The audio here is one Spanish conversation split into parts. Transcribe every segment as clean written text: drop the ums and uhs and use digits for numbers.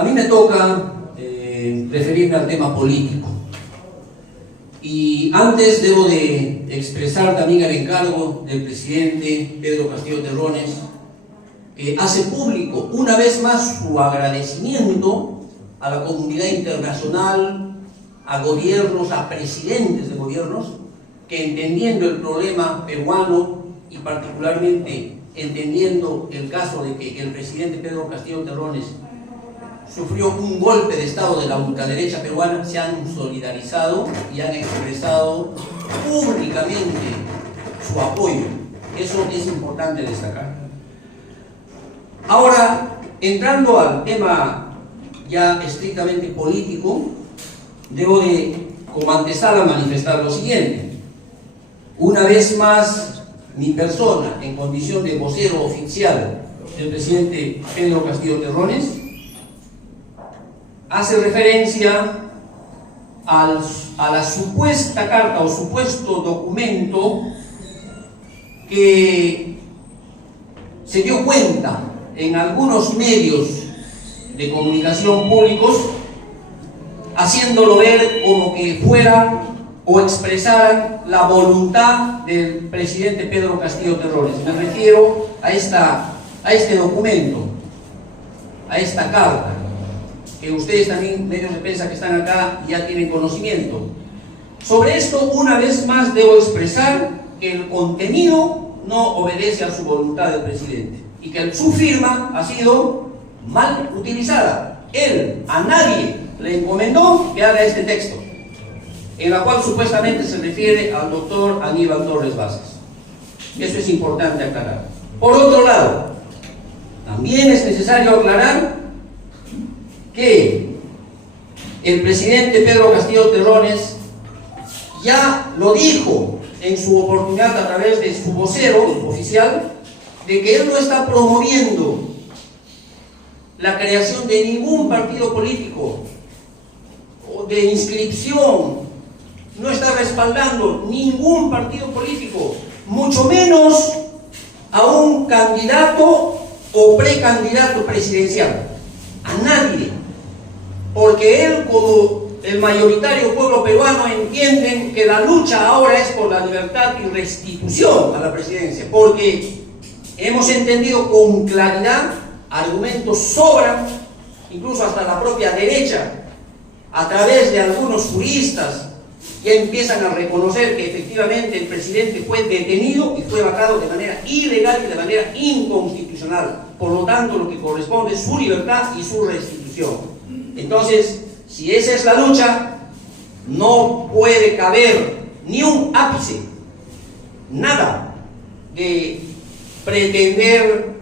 A mí me toca referirme al tema político. Y antes debo de expresar también el encargo del presidente Pedro Castillo Terrones, que hace público una vez más su agradecimiento a la comunidad internacional, a gobiernos, a presidentes de gobiernos, que entendiendo el problema peruano y particularmente entendiendo el caso de que el presidente Pedro Castillo Terrones sufrió un golpe de estado de la ultraderecha peruana, se han solidarizado y han expresado públicamente su apoyo. Eso es importante destacar. Ahora, entrando al tema ya estrictamente político, debo de, como antesala, manifestar lo siguiente. Una vez más, mi persona, en condición de vocero oficial del presidente Pedro Castillo Terrones, hace referencia a la supuesta carta o supuesto documento que se dio cuenta en algunos medios de comunicación públicos, haciéndolo ver como que fuera o expresaran la voluntad del presidente Pedro Castillo Terrones. Me refiero a este documento, a esta carta, que ustedes también, medios de prensa que están acá, ya tienen conocimiento. Sobre esto, una vez más, debo expresar que el contenido no obedece a su voluntad del presidente y que su firma ha sido mal utilizada. Él a nadie le encomendó que haga este texto, en la cual supuestamente se refiere al doctor Aníbal Torres Vázquez. Eso es importante aclarar. Por otro lado, también es necesario aclarar que el presidente Pedro Castillo Terrones ya lo dijo en su oportunidad a través de su vocero oficial, de que él no está promoviendo la creación de ningún partido político o de inscripción, no está respaldando ningún partido político, mucho menos a un candidato o precandidato presidencial, a nadie, porque él, como el mayoritario pueblo peruano, entienden que la lucha ahora es por la libertad y restitución a la presidencia, porque hemos entendido con claridad, argumentos sobran, incluso hasta la propia derecha, a través de algunos juristas, ya empiezan a reconocer que efectivamente el presidente fue detenido y fue vacado de manera ilegal y de manera inconstitucional. Por lo tanto, lo que corresponde es su libertad y su restitución. Entonces, si esa es la lucha, no puede caber ni un ápice, nada de pretender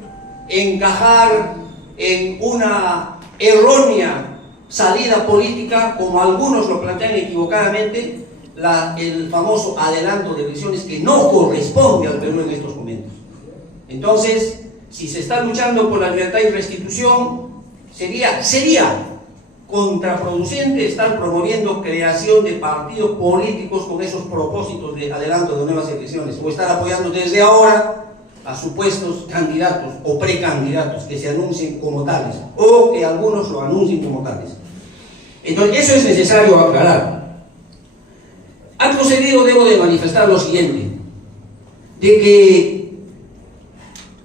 encajar en una errónea salida política, como algunos lo plantean equivocadamente, el famoso adelanto de elecciones que no corresponde al Perú en estos momentos. Entonces, si se está luchando por la libertad y restitución, sería contraproducente estar promoviendo creación de partidos políticos con esos propósitos de adelanto de nuevas elecciones, o estar apoyando desde ahora a supuestos candidatos o precandidatos que se anuncien como tales, o que algunos lo anuncien como tales. Entonces, eso es necesario aclarar. Acto seguido debo de manifestar lo siguiente, de que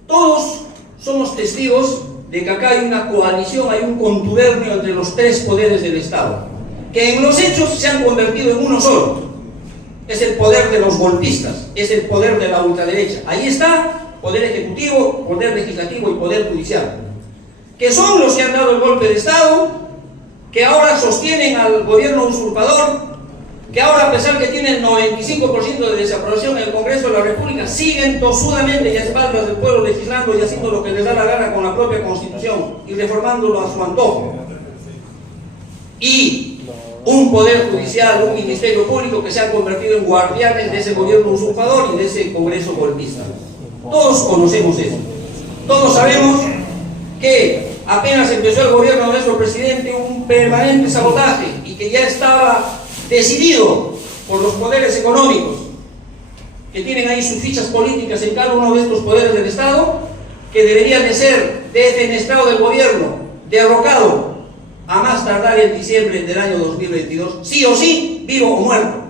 todos somos testigos de que acá hay una coalición, hay un contubernio entre los tres poderes del Estado, que en los hechos se han convertido en uno solo. Es el poder de los golpistas, es el poder de la ultraderecha. Ahí está poder ejecutivo, poder legislativo y poder judicial, que son los que han dado el golpe de Estado, que ahora sostienen al gobierno usurpador, que ahora, a pesar que tienen 95% de desaprobación en el Congreso de la República, siguen tosudamente y a espaldas del pueblo legislando y haciendo lo que les da la gana con la propia Constitución y reformándolo a su antojo. Y un poder judicial, un ministerio público que se ha convertido en guardianes de ese gobierno usurpador y de ese Congreso golpista. Todos conocemos eso. Todos sabemos que apenas empezó el gobierno de nuestro presidente, un permanente sabotaje, y que ya estaba decidido por los poderes económicos que tienen ahí sus fichas políticas en cada uno de estos poderes del Estado, que deberían de ser defenestrado del gobierno, derrocado, a más tardar en diciembre del año 2022, sí o sí, vivo o muerto.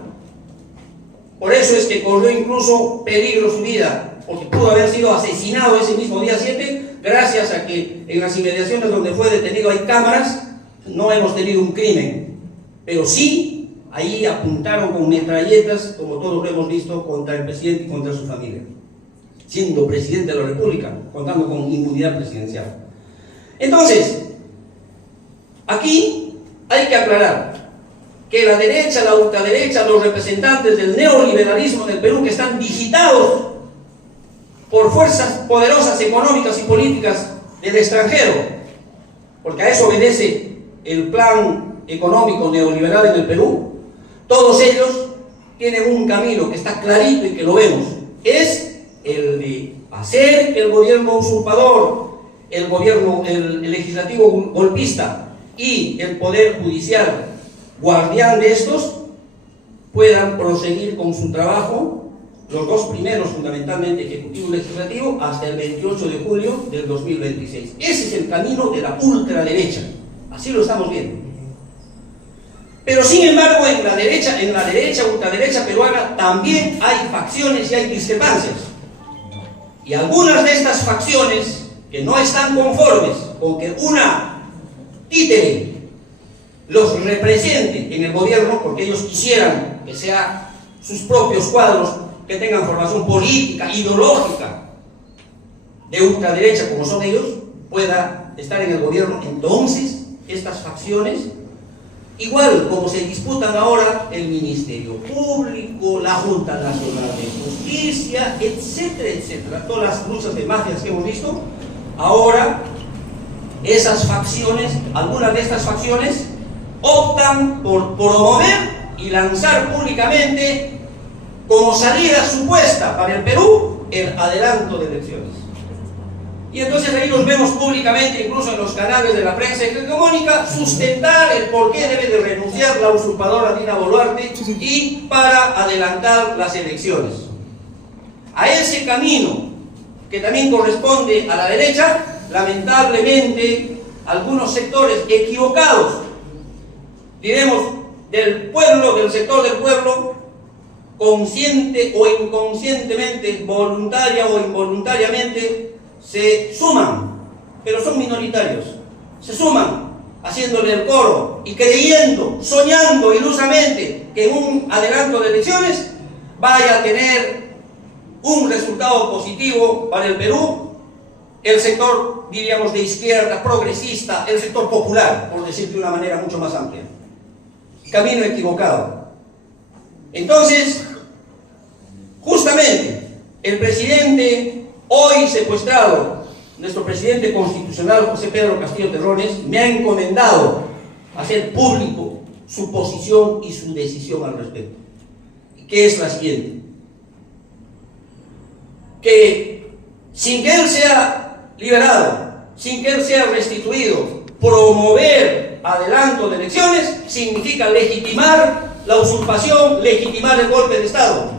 Por eso es que corrió incluso peligro su vida, porque pudo haber sido asesinado ese mismo día 7, gracias a que en las inmediaciones donde fue detenido hay cámaras. No hemos tenido un crimen, pero sí ahí apuntaron con metralletas, como todos lo hemos visto, contra el presidente y contra su familia, siendo presidente de la República, contando con inmunidad presidencial. Entonces, aquí hay que aclarar que la derecha, la ultraderecha, los representantes del neoliberalismo del Perú, que están digitados por fuerzas poderosas económicas y políticas del extranjero, porque a eso obedece el plan económico neoliberal en el Perú, todos ellos tienen un camino que está clarito y que lo vemos, es el de hacer que el gobierno usurpador, el legislativo golpista y el poder judicial guardián de estos puedan proseguir con su trabajo, los dos primeros fundamentalmente, ejecutivo y legislativo, hasta el 28 de julio del 2026. Ese es el camino de la ultraderecha, así lo estamos viendo. Pero sin embargo, en la derecha, ultraderecha peruana, también hay facciones y hay discrepancias. Y algunas de estas facciones que no están conformes con que una títere los represente en el gobierno, porque ellos quisieran que sean sus propios cuadros, que tengan formación política, ideológica, de ultraderecha como son ellos, pueda estar en el gobierno. Entonces, estas facciones, igual como se disputan ahora el Ministerio Público, la Junta Nacional de Justicia, etcétera, etcétera, todas las luchas de mafias que hemos visto, ahora esas facciones, algunas de estas facciones, optan por promover y lanzar públicamente como salida supuesta para el Perú el adelanto de elecciones. Y entonces ahí los vemos públicamente, incluso en los canales de la prensa hegemónica, sustentar el por qué debe de renunciar la usurpadora Dina Boluarte y para adelantar las elecciones. A ese camino, que también corresponde a la derecha, lamentablemente algunos sectores equivocados, diremos, del pueblo, del sector del pueblo, consciente o inconscientemente, voluntaria o involuntariamente, se suman, pero son minoritarios, se suman haciéndole el coro y creyendo, soñando ilusamente que en un adelanto de elecciones vaya a tener un resultado positivo para el Perú, el sector, diríamos, de izquierda, progresista, el sector popular, por decir de una manera mucho más amplia. Camino equivocado. Entonces, justamente, el presidente hoy secuestrado, nuestro presidente constitucional José Pedro Castillo Terrones, me ha encomendado hacer público su posición y su decisión al respecto, que es la siguiente: que sin que él sea liberado, sin que él sea restituido, promover adelanto de elecciones significa legitimar la usurpación, legitimar el golpe de Estado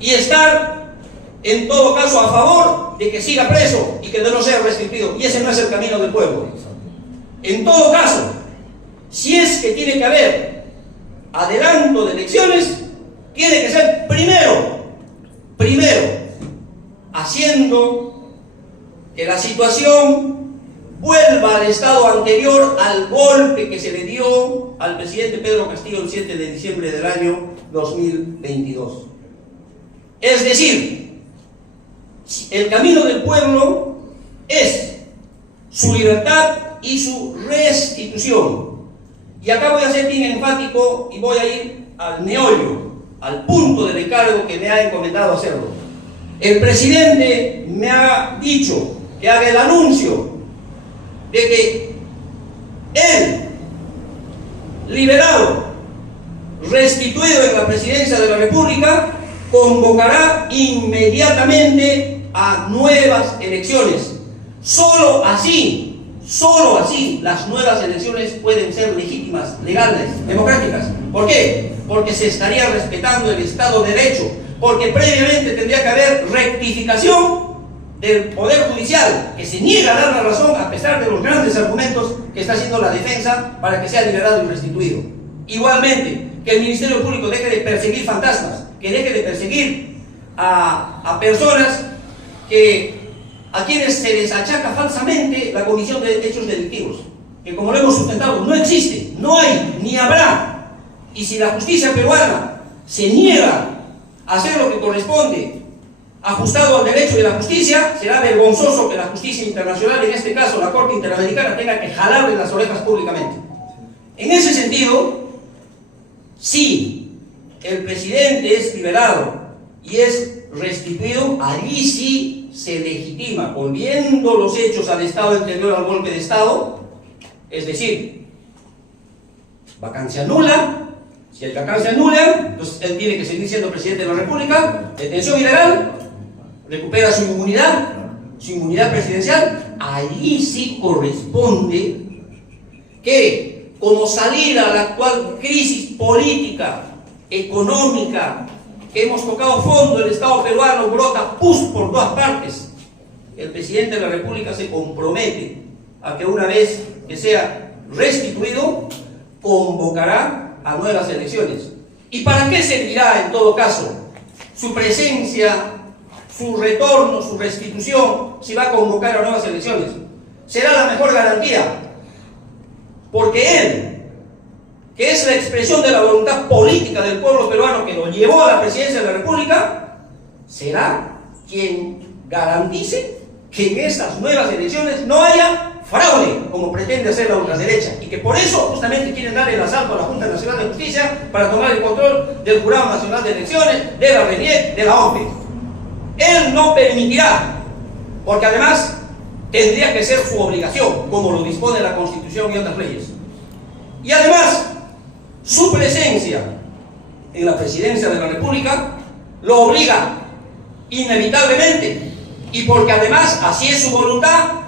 y estar en todo caso a favor de que siga preso y que no sea restituido, y ese no es el camino del pueblo. En todo caso, si es que tiene que haber adelanto de elecciones, tiene que ser primero haciendo que la situación vuelva al estado anterior al golpe que se le dio al presidente Pedro Castillo el 7 de diciembre del año 2022. Es decir, el camino del pueblo es su libertad y su restitución. Y acá voy a ser bien enfático y voy a ir al meollo, al punto del encargo que me ha encomendado hacerlo. El presidente me ha dicho que haga el anuncio de que él, liberado, restituido en la presidencia de la República, convocará inmediatamente a nuevas elecciones. Solo así las nuevas elecciones pueden ser legítimas, legales, democráticas. ¿Por qué? Porque se estaría respetando el Estado de Derecho, porque previamente tendría que haber rectificación del Poder Judicial, que se niega a dar la razón a pesar de los grandes argumentos que está haciendo la defensa para que sea liberado y restituido. Igualmente, que el Ministerio Público deje de perseguir fantasmas, que deje de perseguir a personas a quienes se les achaca falsamente la comisión de hechos delictivos, que como lo hemos sustentado, no existe, no hay, ni habrá. Y si la justicia peruana se niega a hacer lo que corresponde, ajustado al derecho de la justicia, será vergonzoso que la justicia internacional, en este caso la Corte Interamericana, tenga que jalarle las orejas públicamente. En ese sentido, si el presidente es liberado y es restituido, allí sí se legitima, volviendo los hechos al estado anterior al golpe de Estado, es decir, vacancia nula. Si hay vacancia nula, entonces él tiene que seguir siendo presidente de la República, detención ilegal, recupera su inmunidad presidencial. Allí sí corresponde que, como salida a la actual crisis política, económica, que hemos tocado fondo, el Estado peruano brota pus por todas partes, el presidente de la República se compromete a que una vez que sea restituido, convocará a nuevas elecciones. ¿Y para qué servirá en todo caso su presencia, su retorno, su restitución, si va a convocar a nuevas elecciones? Será la mejor garantía, porque él, que es la expresión de la voluntad política del pueblo peruano que lo llevó a la presidencia de la República, será quien garantice que en estas nuevas elecciones no haya fraude, como pretende hacer la ultraderecha, y que por eso justamente quieren darle el asalto a la Junta Nacional de Justicia para tomar el control del Jurado Nacional de Elecciones, de la RENIEC, de la OMPE. Él no permitirá, porque además tendría que ser su obligación, como lo dispone la Constitución y otras leyes. Y además, su presencia en la presidencia de la República lo obliga inevitablemente, y porque además así es su voluntad,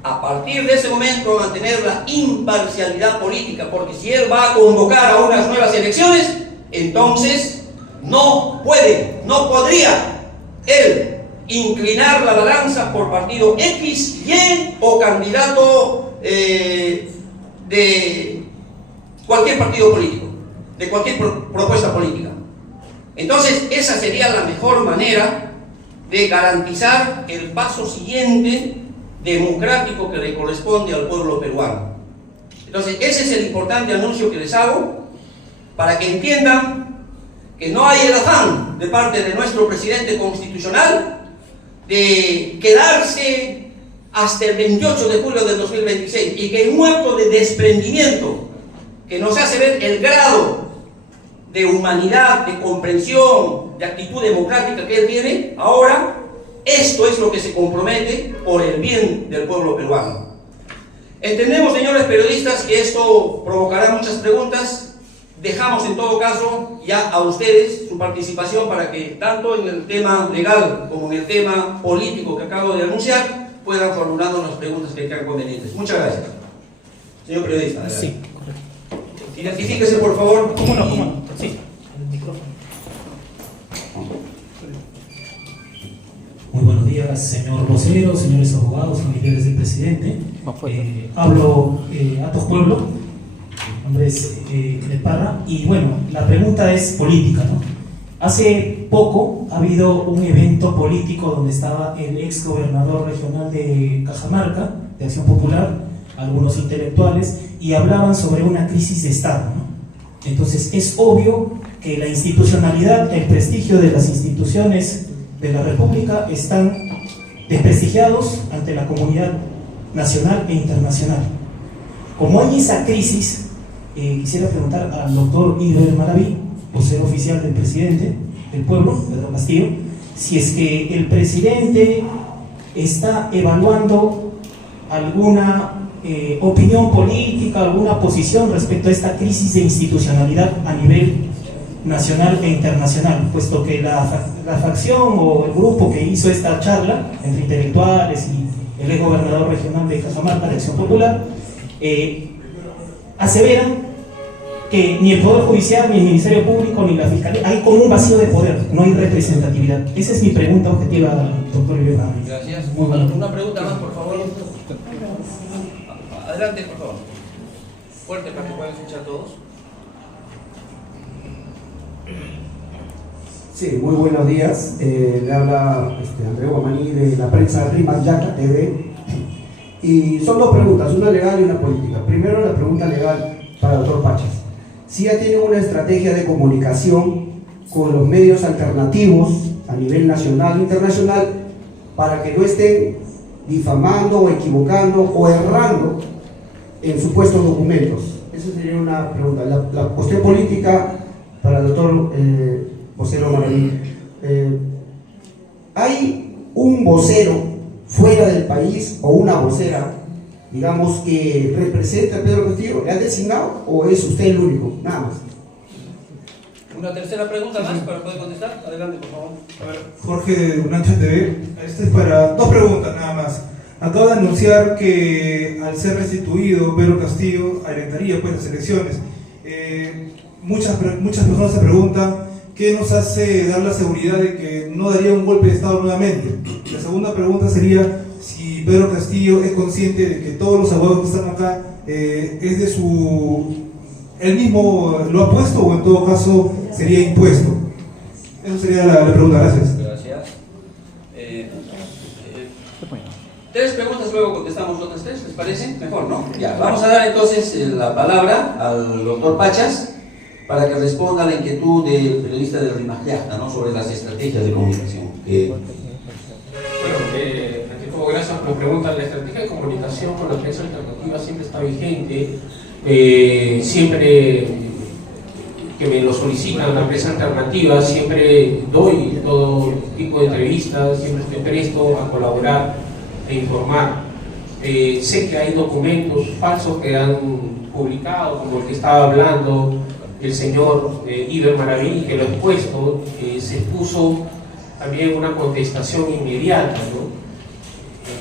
a partir de ese momento a mantener la imparcialidad política, porque si él va a convocar a unas nuevas elecciones, entonces no podría él inclinar la balanza por partido X, Y o candidato de cualquier partido político, de cualquier propuesta política. Entonces esa sería la mejor manera de garantizar el paso siguiente democrático que le corresponde al pueblo peruano. Entonces ese es el importante anuncio que les hago, para que entiendan que no hay el afán de parte de nuestro presidente constitucional de quedarse hasta el 28 de julio del 2026, y que en un acto de desprendimiento que nos hace ver el grado de humanidad, de comprensión, de actitud democrática que él tiene ahora, esto es lo que se compromete por el bien del pueblo peruano. Entendemos, señores periodistas, que esto provocará muchas preguntas. Dejamos en todo caso ya a ustedes su participación para que tanto en el tema legal como en el tema político que acabo de anunciar puedan formularnos las preguntas que crean convenientes. Muchas gracias. Señor periodista. Adelante. Sí, correcto. Identifíquese, por favor. ¿Cómo no? Sí, el micrófono. Muy buenos días, señor vocero, señores abogados, familiares del presidente. Hablo a tu pueblo, mi nombre es Kenneth Parra, y bueno, la pregunta es política, ¿no? Hace poco ha habido un evento político donde estaba el ex gobernador regional de Cajamarca, de Acción Popular, algunos intelectuales, y hablaban sobre una crisis de Estado, ¿no? Entonces es obvio que la institucionalidad, el prestigio de las instituciones de la República están desprestigiados ante la comunidad nacional e internacional. Como hay esa crisis, quisiera preguntar al doctor Iber Maraví, vocero oficial del presidente del pueblo, Pedro Castillo, si es que el presidente está evaluando alguna opinión política, alguna posición respecto a esta crisis de institucionalidad a nivel nacional e internacional, puesto que la facción o el grupo que hizo esta charla entre intelectuales y el ex gobernador regional de Cajamarca de Acción Popular aseveran que ni el Poder Judicial, ni el Ministerio Público, ni la Fiscalía, hay como un vacío de poder, no hay representatividad. Esa es mi pregunta objetiva, doctor Rivera. Gracias. Muy bueno. Una pregunta más, por favor. Adelante, por favor. Fuerte para que puedan escuchar todos. Sí, muy buenos días. Le habla Andrés Guamaní de la prensa Rimas Yaca TV. Y son dos preguntas, una legal y una política. Primero, la pregunta legal para el doctor Pachas. Si ya tienen una estrategia de comunicación con los medios alternativos a nivel nacional e internacional para que no estén difamando o equivocando o errando en supuestos documentos. Esa sería una pregunta. La cuestión política para el doctor vocero Maraví. ¿Hay un vocero fuera del país o una vocera, digamos, que representa a Pedro Castillo? ¿Le han designado o es usted el único? Nada más. Una tercera pregunta más para poder contestar. Adelante, por favor. A ver, Jorge de Unancha TV. Este es para dos preguntas nada más. Acaba de anunciar que al ser restituido Pedro Castillo alentaría pues las elecciones. Muchas personas se preguntan qué nos hace dar la seguridad de que no daría un golpe de Estado nuevamente. La segunda pregunta sería si Pedro Castillo es consciente de que todos los abogados que están acá es de su... él mismo lo ha puesto o en todo caso sería impuesto. Esa sería la pregunta. Gracias. Gracias. Tres preguntas, luego contestamos otras tres, ¿les parece? Mejor, ¿no? Ya, vamos a dar entonces la palabra al doctor Pachas para que responda a la inquietud del periodista del Rimas Yaca, ¿no?, sobre las estrategias de comunicación. Bueno, ante todo, gracias por preguntar. La estrategia de comunicación con la prensa alternativa siempre está vigente. Siempre que me lo solicitan la prensa alternativa, siempre doy todo tipo de entrevistas, siempre estoy presto a colaborar e informar. Sé que hay documentos falsos que han publicado, como el que estaba hablando el señor Iber Maraví, que lo he expuesto. Se puso también una contestación inmediata, ¿no?,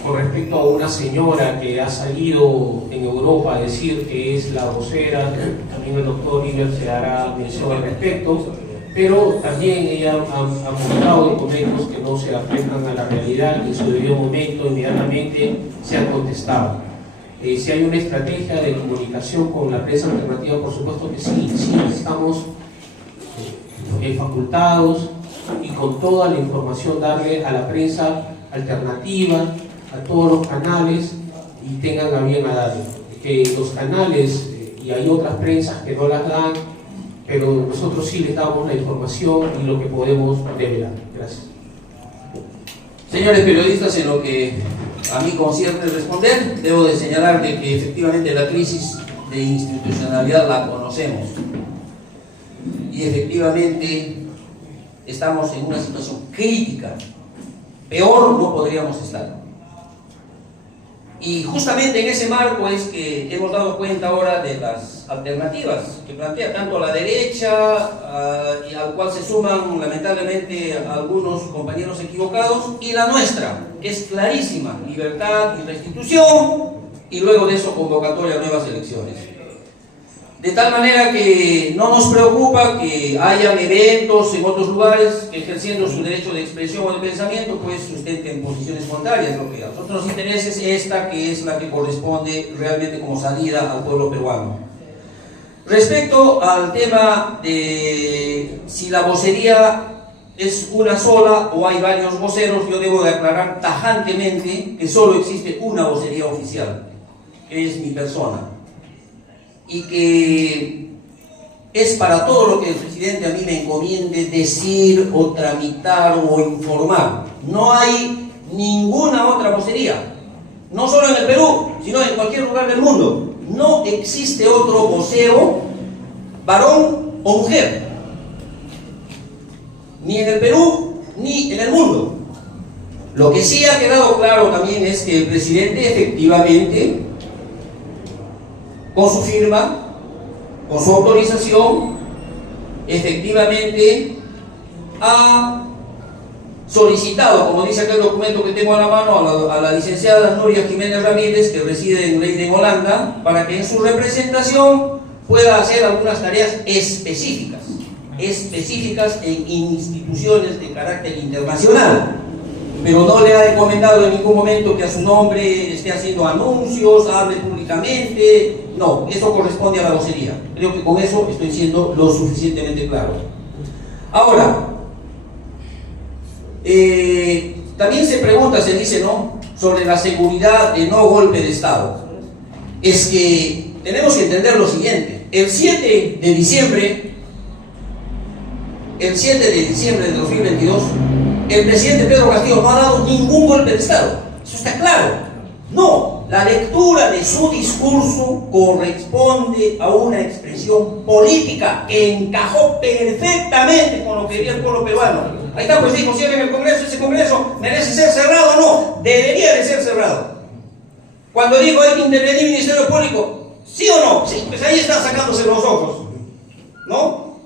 con respecto a una señora que ha salido en Europa a decir que es la vocera. También el doctor Iber se hará mención al respecto, pero también ella ha publicado documentos que no se afectan a la realidad y en su debido momento inmediatamente se han contestado. Si hay una estrategia de comunicación con la prensa alternativa, por supuesto que sí, estamos facultados y con toda la información darle a la prensa alternativa, a todos los canales, y tengan a bien a darle. Que los canales, y hay otras prensas que no las dan, pero nosotros sí les damos la información y lo que podemos develar. Gracias. Señores periodistas, en lo que a mí concierne responder, debo de señalar de que efectivamente la crisis de institucionalidad la conocemos y efectivamente estamos en una situación crítica. Peor no podríamos estar. Y justamente en ese marco es que hemos dado cuenta ahora de las alternativas que plantea tanto la derecha, y al cual se suman lamentablemente algunos compañeros equivocados, y la nuestra, que es clarísima: libertad y restitución, y luego de eso convocatoria a nuevas elecciones. De tal manera que no nos preocupa que hayan eventos en otros lugares que, ejerciendo su derecho de expresión o de pensamiento, pues sustenten posiciones contrarias. Lo que a nosotros nos interesa es esta, que es la que corresponde realmente como salida al pueblo peruano. Respecto al tema de si la vocería es una sola o hay varios voceros, yo debo de aclarar tajantemente que solo existe una vocería oficial, que es mi persona, y que es para todo lo que el presidente a mí me encomiende decir o tramitar o informar. No hay ninguna otra vocería, no solo en el Perú, sino en cualquier lugar del mundo. No existe otro vocero, varón o mujer, ni en el Perú ni en el mundo. Lo que sí ha quedado claro también es que el presidente efectivamente, con su firma, con su autorización, efectivamente ha solicitado, como dice acá el documento que tengo a la mano, a la licenciada Nuria Jiménez Ramírez, que reside en Leiden, Holanda, para que en su representación pueda hacer algunas tareas específicas en instituciones de carácter internacional, pero no le ha encomendado en ningún momento que a su nombre esté haciendo anuncios, hable públicamente. No, eso corresponde a la vocería. Creo que con eso estoy siendo lo suficientemente claro. Ahora, también se pregunta, se dice, ¿no?, sobre la seguridad de no golpe de Estado. Es que tenemos que entender lo siguiente: el 7 de diciembre de 2022, el presidente Pedro Castillo no ha dado ningún golpe de Estado. Eso está claro. No, la lectura de su discurso corresponde a una expresión política que encajó perfectamente con lo que quería el pueblo peruano. Ahí está, pues dijo, cierren el Congreso, ese Congreso merece ser cerrado o no, debería de ser cerrado. Cuando dijo hay que intervenir el Ministerio Público, ¿sí o no? Sí, pues ahí están sacándose los ojos, ¿no?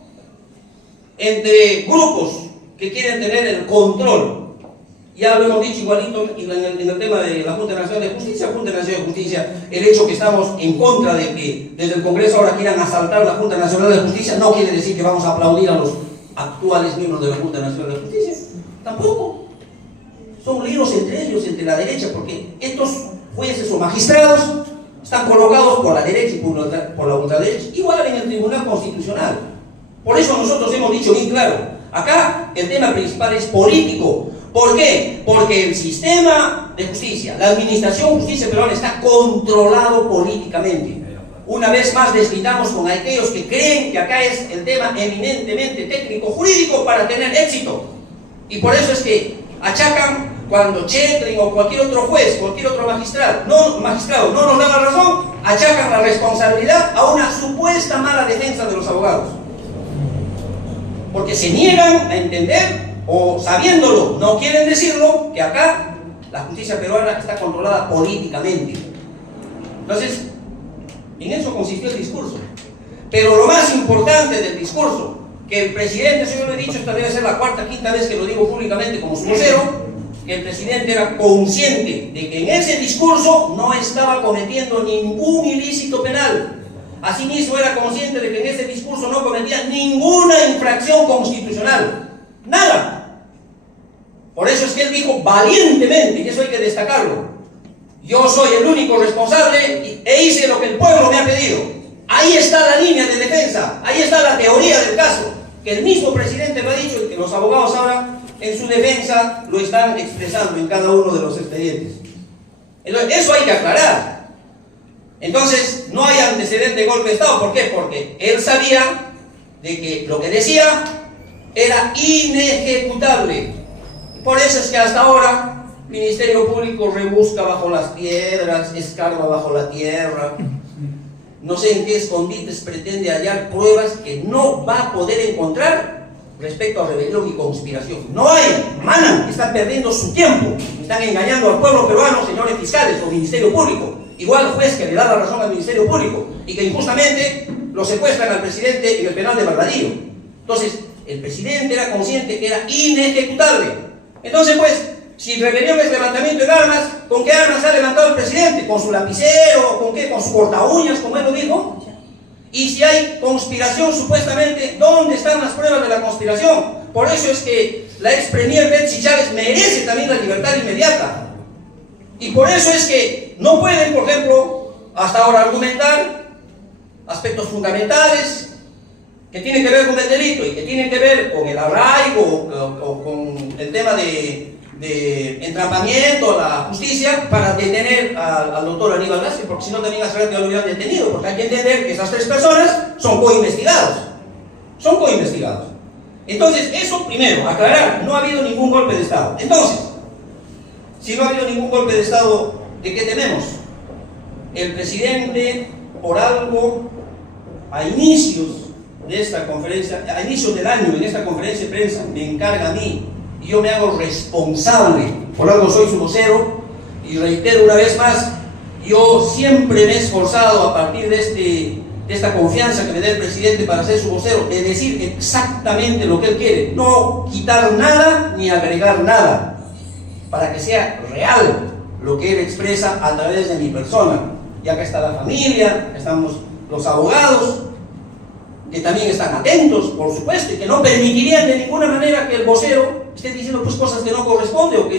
Entre grupos que quieren tener el control. Ya lo hemos dicho igualito en el tema de la Junta Nacional de Justicia. Junta Nacional de Justicia, el hecho que estamos en contra de que desde el Congreso ahora quieran asaltar la Junta Nacional de Justicia no quiere decir que vamos a aplaudir a los actuales miembros de la Junta Nacional de Justicia. Tampoco. Son líos entre ellos, entre la derecha, porque estos jueces o magistrados están colocados por la derecha y por la ultraderecha, igual en el Tribunal Constitucional. Por eso nosotros hemos dicho bien claro, acá el tema principal es político. ¿Por qué? Porque el sistema de justicia, la administración de justicia peruana está controlado políticamente. Una vez más deslindamos con aquellos que creen que acá es el tema eminentemente técnico-jurídico para tener éxito. Y por eso es que achacan cuando Chetrin o cualquier otro juez, cualquier otro magistrado no nos da la razón, achacan la responsabilidad a una supuesta mala defensa de los abogados. Porque se niegan a entender, o sabiéndolo, no quieren decirlo, que acá la justicia peruana está controlada políticamente. Entonces, en eso consistió el discurso. Pero lo más importante del discurso, que el presidente, eso yo lo he dicho, esta debe ser la cuarta, quinta vez que lo digo públicamente como su vocero, que el presidente era consciente de que en ese discurso no estaba cometiendo ningún ilícito penal. Asimismo era consciente de que en ese discurso no cometía ninguna infracción constitucional. Nada. Por eso es que él dijo valientemente, y eso hay que destacarlo: yo soy el único responsable e hice lo que el pueblo me ha pedido. Ahí está la línea de defensa, ahí está la teoría del caso, que el mismo presidente lo ha dicho y que los abogados ahora en su defensa lo están expresando en cada uno de los expedientes. Entonces, eso hay que aclarar. Entonces, no hay antecedente de golpe de Estado. ¿Por qué? Porque él sabía de que lo que decía era inejecutable. Por eso es que hasta ahora el Ministerio Público rebusca bajo las piedras, escarba bajo la tierra. No sé en qué escondites pretende hallar pruebas que no va a poder encontrar respecto a rebelión y conspiración. No hay, manan, están perdiendo su tiempo, están engañando al pueblo peruano, señores fiscales o Ministerio Público. Igual juez que le da la razón al Ministerio Público y que injustamente lo secuestran al presidente en el penal de Barbadillo. Entonces, el presidente era consciente que era inejecutable. Entonces, pues, si rebelión es levantamiento de armas, ¿con qué armas ha levantado el presidente? ¿Con su lapicero? ¿Con qué? ¿Con su corta uñas, como él lo dijo? Y si hay conspiración, supuestamente, ¿dónde están las pruebas de la conspiración? Por eso es que la ex premier Betsy Chávez merece también la libertad inmediata. Y por eso es que no pueden, por ejemplo, hasta ahora argumentar aspectos fundamentales que tienen que ver con el delito y que tienen que ver con el arraigo o con el tema de entrampamiento a la justicia para detener al doctor Aníbal Gassi, porque si no también hace rato ya lo hubieran detenido, porque hay que entender que esas tres personas son co-investigados. Son co-investigados. Entonces, eso primero, aclarar, no ha habido ningún golpe de Estado. Entonces, si no ha habido ningún golpe de Estado, ¿de qué tememos? El presidente, por algo, a inicios de esta conferencia, a inicios del año, en esta conferencia de prensa, me encarga a mí, y yo me hago responsable, por algo soy su vocero, y reitero una vez más, yo siempre me he esforzado a partir de esta confianza que me da el presidente para ser su vocero, de decir exactamente lo que él quiere, no quitar nada ni agregar nada, para que sea real lo que él expresa a través de mi persona. Y acá está la familia, estamos los abogados, que también están atentos, por supuesto, y que no permitirían de ninguna manera que el vocero esté diciendo pues cosas que no corresponden o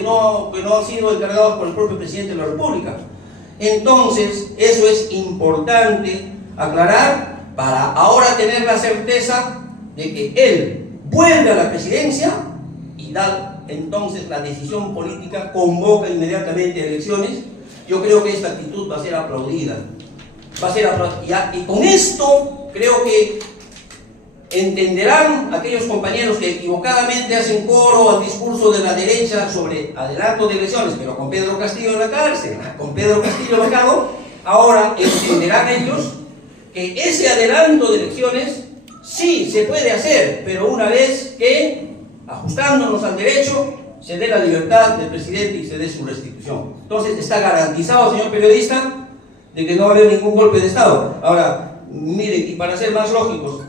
que no han sido encargados por el propio presidente de la República. Entonces, eso es importante aclarar para ahora tener la certeza de que él vuelve a la presidencia y da entonces la decisión política, convoca inmediatamente elecciones. Yo creo que esta actitud va a ser aplaudida. Y con esto creo que entenderán aquellos compañeros que equivocadamente hacen coro al discurso de la derecha sobre adelanto de elecciones, pero con Pedro Castillo en la cárcel, con Pedro Castillo vacado. Ahora entenderán ellos que ese adelanto de elecciones sí se puede hacer, pero una vez que, ajustándonos al derecho, se dé la libertad del presidente y se dé su restitución. Entonces está garantizado, señor periodista, de que no va a haber ningún golpe de Estado. Ahora, miren, y para ser más lógicos,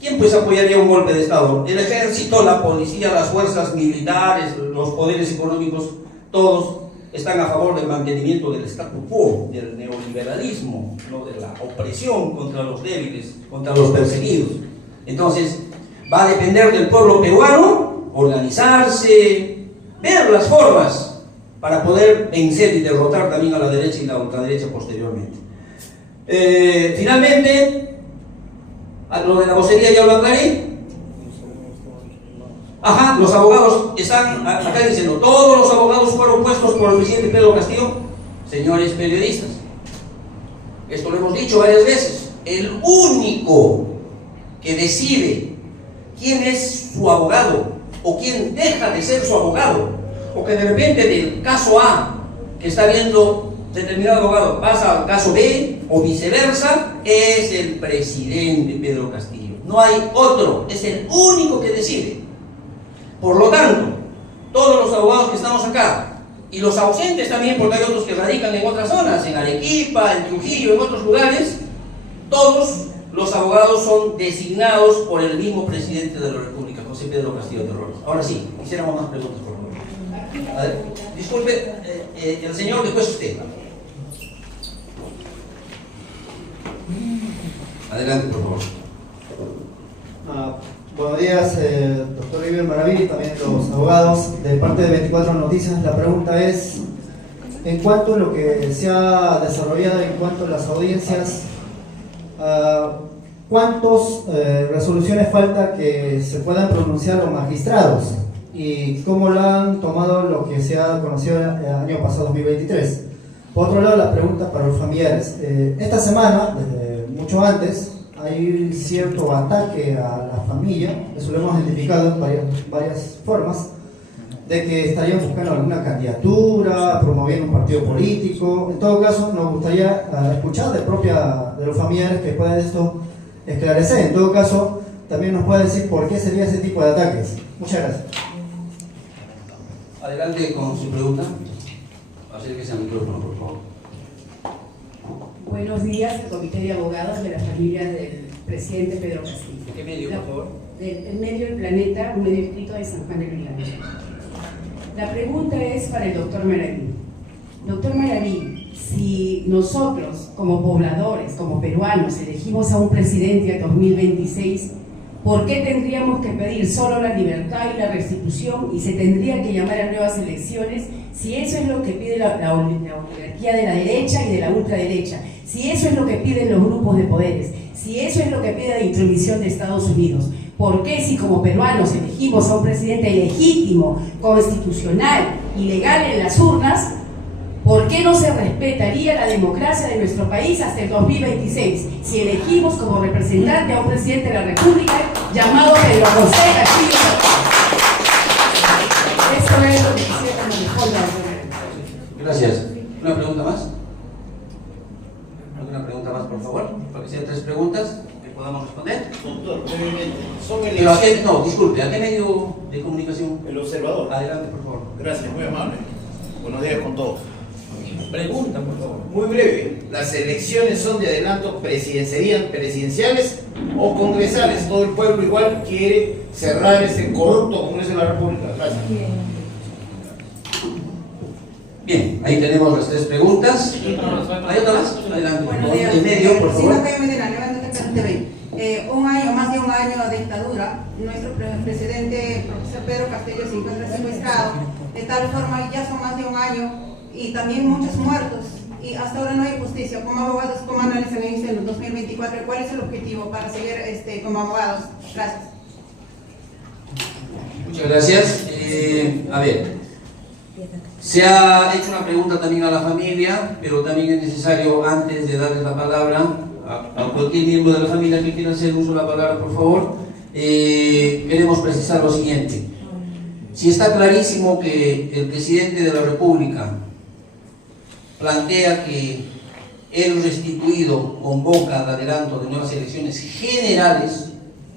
¿quién pues apoyaría un golpe de Estado? El ejército, la policía, las fuerzas militares, los poderes económicos, todos están a favor del mantenimiento del statu quo, del neoliberalismo, ¿no? De la opresión contra los débiles, contra los perseguidos. Entonces, va a depender del pueblo peruano organizarse, ver las formas para poder vencer y derrotar también a la derecha y la ultraderecha posteriormente. Finalmente, lo de la vocería ya lo aclaré. Ajá, los abogados están acá diciendo, todos los abogados fueron puestos por el presidente Pedro Castillo. Señores periodistas, esto lo hemos dicho varias veces, el único que decide quién es su abogado o quién deja de ser su abogado, o que de repente del caso A que está viendo determinado abogado pasa al caso B o viceversa, es el presidente Pedro Castillo. No hay otro, es el único que decide. Por lo tanto, todos los abogados que estamos acá, y los ausentes también, porque hay otros que radican en otras zonas, en Arequipa, en Trujillo, en otros lugares, todos los abogados son designados por el mismo presidente de la República, José Pedro Castillo Terrones. Ahora sí, quisiéramos más preguntas, por favor. A ver, disculpe, el señor, después usted. Adelante, por favor. Buenos días, doctor River Maraví, también los abogados de parte de 24 Noticias. La pregunta es, en cuanto a lo que se ha desarrollado, en cuanto a las audiencias, ¿cuántas resoluciones falta que se puedan pronunciar los magistrados? ¿Y cómo lo han tomado lo que se ha conocido el año pasado, 2023? Por otro lado, la pregunta para los familiares. Esta semana, desde mucho antes, hay cierto ataque a la familia, eso lo hemos identificado en varias formas, de que estarían buscando alguna candidatura, promoviendo un partido político. En todo caso, nos gustaría escuchar de los familiares que puedan esto esclarecer. En todo caso, también nos puede decir por qué sería ese tipo de ataques. Muchas gracias. Adelante con su pregunta. Acérquese al micrófono, por favor. Buenos días, el Comité de Abogados de la familia del presidente Pedro Castillo. ¿Qué medio, por favor? El medio del Planeta, un medio escrito de San Juan de Lurigancho. La pregunta es para el doctor Maraví. Doctor Maraví, si nosotros, como pobladores, como peruanos, elegimos a un presidente a 2026, ¿por qué tendríamos que pedir solo la libertad y la restitución y se tendría que llamar a nuevas elecciones si eso es lo que pide la oligarquía de la derecha y de la ultraderecha? Si eso es lo que piden los grupos de poderes, si eso es lo que pide la intromisión de Estados Unidos, ¿por qué si como peruanos elegimos a un presidente legítimo, constitucional y legal en las urnas, por qué no se respetaría la democracia de nuestro país hasta el 2026 si elegimos como representante a un presidente de la República llamado Pedro José Castillo? Eso es lo que quisiera que me responda. Gracias. ¿Una pregunta más? ¿Alguna pregunta más, por favor? Para que sean 3 preguntas que podamos responder. Doctor, brevemente. Pero ¿a qué, no, disculpe, ¿a qué medio de comunicación? El observador. Adelante, por favor. Gracias, muy amable. Buenos días con todos. Pregunta, por favor. Muy breve. ¿Las elecciones son de adelanto serían presidenciales o congresales? Todo el pueblo igual quiere cerrar este corrupto Congreso de la República. Gracias. Bien, ahí tenemos las 3 preguntas. ¿Hay otra más? Adelante, por favor. En medio, por favor. un año, más de un año de dictadura, nuestro presidente, profesor Pedro Castillo, se encuentra secuestrado, de tal forma ya son más de un año y también muchos muertos, y hasta ahora no hay justicia. Como abogados, ¿cómo analizan esto en el 2024? ¿Cuál es el objetivo para seguir como abogados? Gracias. Muchas gracias. A ver, se ha hecho una pregunta también a la familia, pero también es necesario, antes de darles la palabra a cualquier miembro de la familia que quiera hacer uso de la palabra, por favor, queremos precisar lo siguiente. Si está clarísimo que el presidente de la República plantea que el restituido convoca al adelanto de nuevas elecciones generales,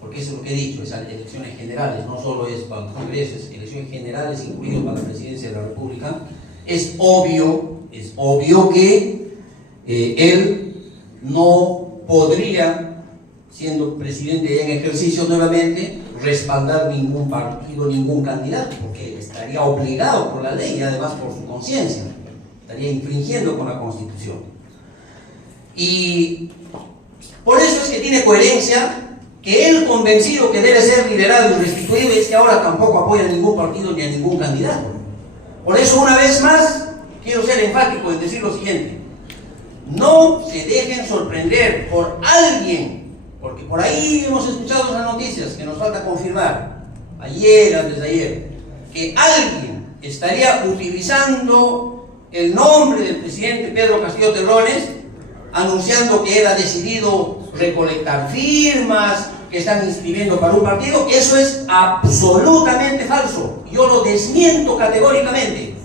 porque eso es lo que he dicho, es elecciones generales, no solo es para el Congreso, es elecciones generales, incluido para la presidencia de la República, es obvio que él no podría, siendo presidente en ejercicio nuevamente, respaldar ningún partido, ningún candidato, porque estaría obligado por la ley y además por su conciencia, estaría infringiendo con la Constitución. Y por eso es que tiene coherencia que él, convencido que debe ser liberado y restituido, es que ahora tampoco apoya a ningún partido ni a ningún candidato. Por eso, una vez más, quiero ser enfático en decir lo siguiente: no se dejen sorprender por alguien, porque por ahí hemos escuchado las noticias que nos falta confirmar, ayer, antes de ayer, que alguien estaría utilizando el nombre del presidente Pedro Castillo Terrones, anunciando que él ha decidido recolectar firmas, que están inscribiendo para un partido. Eso es absolutamente falso. Yo lo desmiento categóricamente.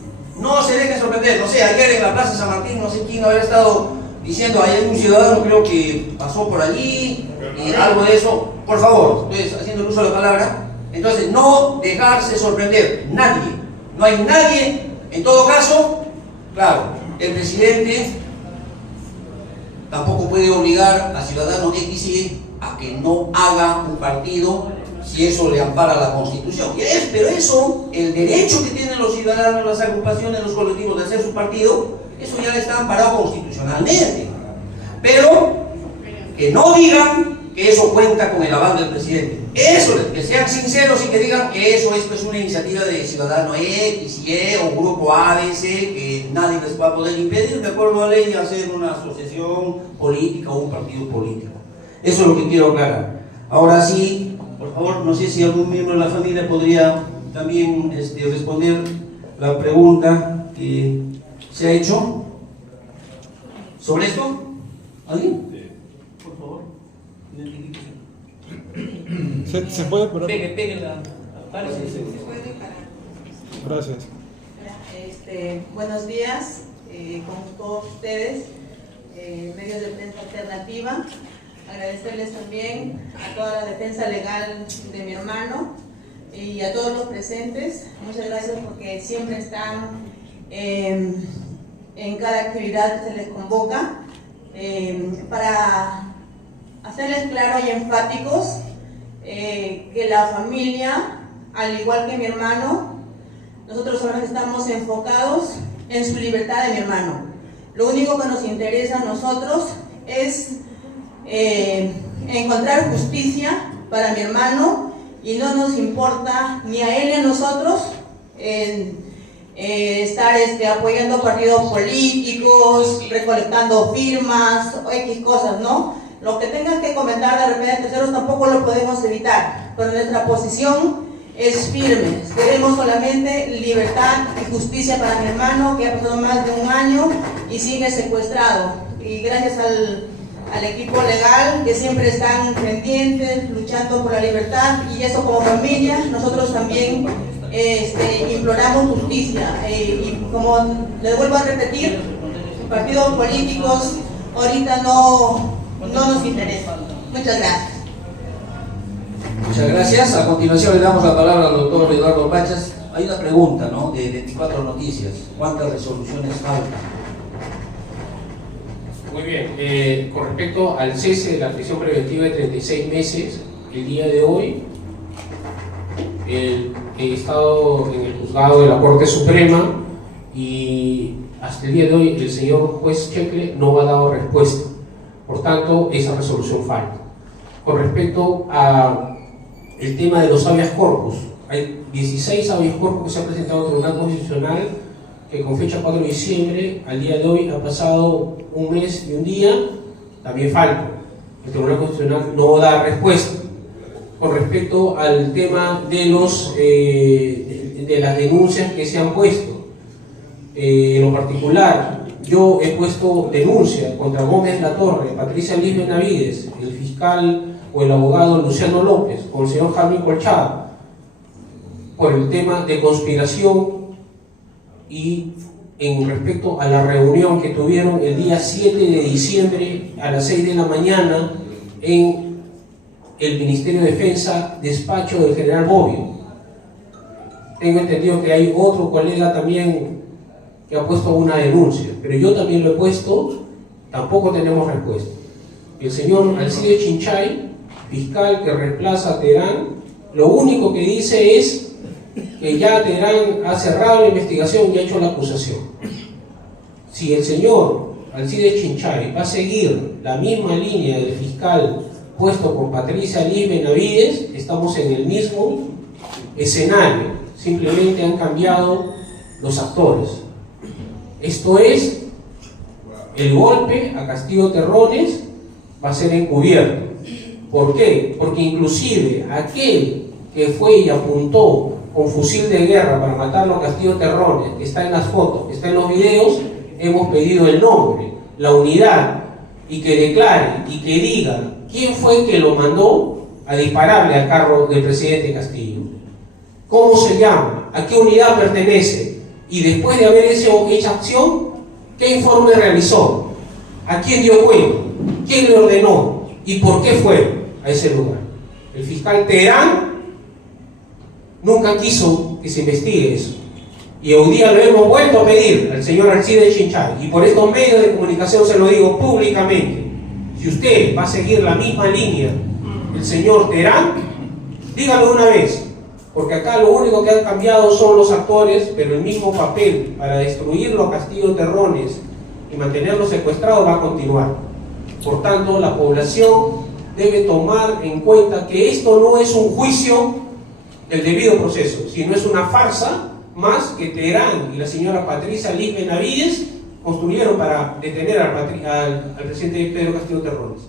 No se dejen sorprender. No sé, ayer en la Plaza San Martín, no sé quién habrá estado diciendo, hay un ciudadano, creo que pasó por allí, y algo de eso. Por favor, estoy haciendo el uso de la palabra. Entonces, no dejarse sorprender. Nadie. No hay nadie. En todo caso, claro, el presidente tampoco puede obligar a ciudadanos X y Y a que no haga un partido si eso le ampara la Constitución. Pero eso, el derecho que tienen los ciudadanos, las agrupaciones, los colectivos de hacer su partido, eso ya está amparado constitucionalmente. Pero que no digan que eso cuenta con el aval del presidente. Eso, que sean sinceros y que digan que eso es pues una iniciativa de ciudadano X, Y o grupo A, B, C, que nadie les va a poder impedir, de acuerdo a la ley, hacer una asociación política o un partido político. Eso es lo que quiero aclarar. Ahora sí, por favor, no sé si algún miembro de la familia podría también responder la pregunta que se ha hecho sobre esto. ¿Alguien? Por favor. ¿Se puede parar? Pegue la... Gracias. Buenos días con todos ustedes, medios de prensa alternativa. Agradecerles también a toda la defensa legal de mi hermano y a todos los presentes. Muchas gracias porque siempre están en cada actividad que se les convoca, para hacerles claros y enfáticos que la familia, al igual que mi hermano, nosotros ahora estamos enfocados en su libertad de mi hermano. Lo único que nos interesa a nosotros es encontrar justicia para mi hermano, y no nos importa ni a él ni a nosotros estar apoyando partidos políticos, recolectando firmas o X cosas, ¿no? Lo que tengan que comentar de repente a terceros tampoco lo podemos evitar, pero nuestra posición es firme. Queremos solamente libertad y justicia para mi hermano, que ha pasado más de un año y sigue secuestrado. Y gracias al equipo legal, que siempre están pendientes, luchando por la libertad, y eso como familia, nosotros también imploramos justicia. Y como les vuelvo a repetir, partidos políticos ahorita no nos interesan. Muchas gracias. Muchas gracias. A continuación le damos la palabra al doctor Eduardo Pachas. Hay una pregunta, ¿no?, de 24 Noticias. ¿Cuántas resoluciones faltan? Muy bien. Con respecto al cese de la prisión preventiva de 36 meses, el día de hoy he estado en el juzgado de la Corte Suprema y hasta el día de hoy el señor juez Checle no ha dado respuesta. Por tanto, esa resolución falta. con respecto a el tema de los habeas corpus. Hay 16 habeas corpus que se han presentado al Tribunal Constitucional, que con fecha 4 de diciembre, al día de hoy, ha pasado un mes y un día, también falta. El Tribunal Constitucional no da respuesta. Con respecto al tema de de las denuncias que se han puesto, en lo particular, yo he puesto denuncia contra Gómez Latorre, Patricia Liz Benavides, el fiscal o el abogado Luciano López, o el señor Jaime Colchada, por el tema de conspiración y en respecto a la reunión que tuvieron el día 7 de diciembre a las 6 de la mañana en el Ministerio de Defensa, despacho del general Bobbio. Tengo entendido que hay otro colega también que ha puesto una denuncia, pero yo también lo he puesto, tampoco tenemos respuesta. El señor Alcides Chinchay, fiscal que reemplaza a Terán, lo único que dice es que ya Terán ha cerrado la investigación y ha hecho la acusación. Si el señor Alcides Chinchay va a seguir la misma línea del fiscal puesto con Patricia Liz Benavides, estamos en el mismo escenario, simplemente han cambiado los actores. Esto es, el golpe a Castillo Terrones va a ser encubierto. ¿Por qué? Porque inclusive aquel que fue y apuntó con fusil de guerra para matarlo a Castillo Terrones, que está en las fotos, que está en los videos, hemos pedido el nombre, la unidad, y que declare y que diga quién fue el que lo mandó a dispararle al carro del presidente Castillo. ¿Cómo se llama? ¿A qué unidad pertenece? Y después de haber hecho acción, ¿qué informe realizó? ¿A quién dio cuenta? ¿Quién le ordenó? ¿Y por qué fue a ese lugar? El fiscal Terán nunca quiso que se investigue eso. Y hoy día lo hemos vuelto a pedir al señor Alcides Chinchay. Y por estos medios de comunicación se lo digo públicamente. Si usted va a seguir la misma línea del señor Terán, dígalo una vez. Porque acá lo único que han cambiado son los actores, pero el mismo papel para destruirlo a Castillo Terrones y mantenerlo secuestrado va a continuar. Por tanto, la población debe tomar en cuenta que esto no es un juicio del debido proceso, sino es una farsa más que Terán y la señora Patricia Liz Benavides construyeron para detener al presidente Pedro Castillo Terrones.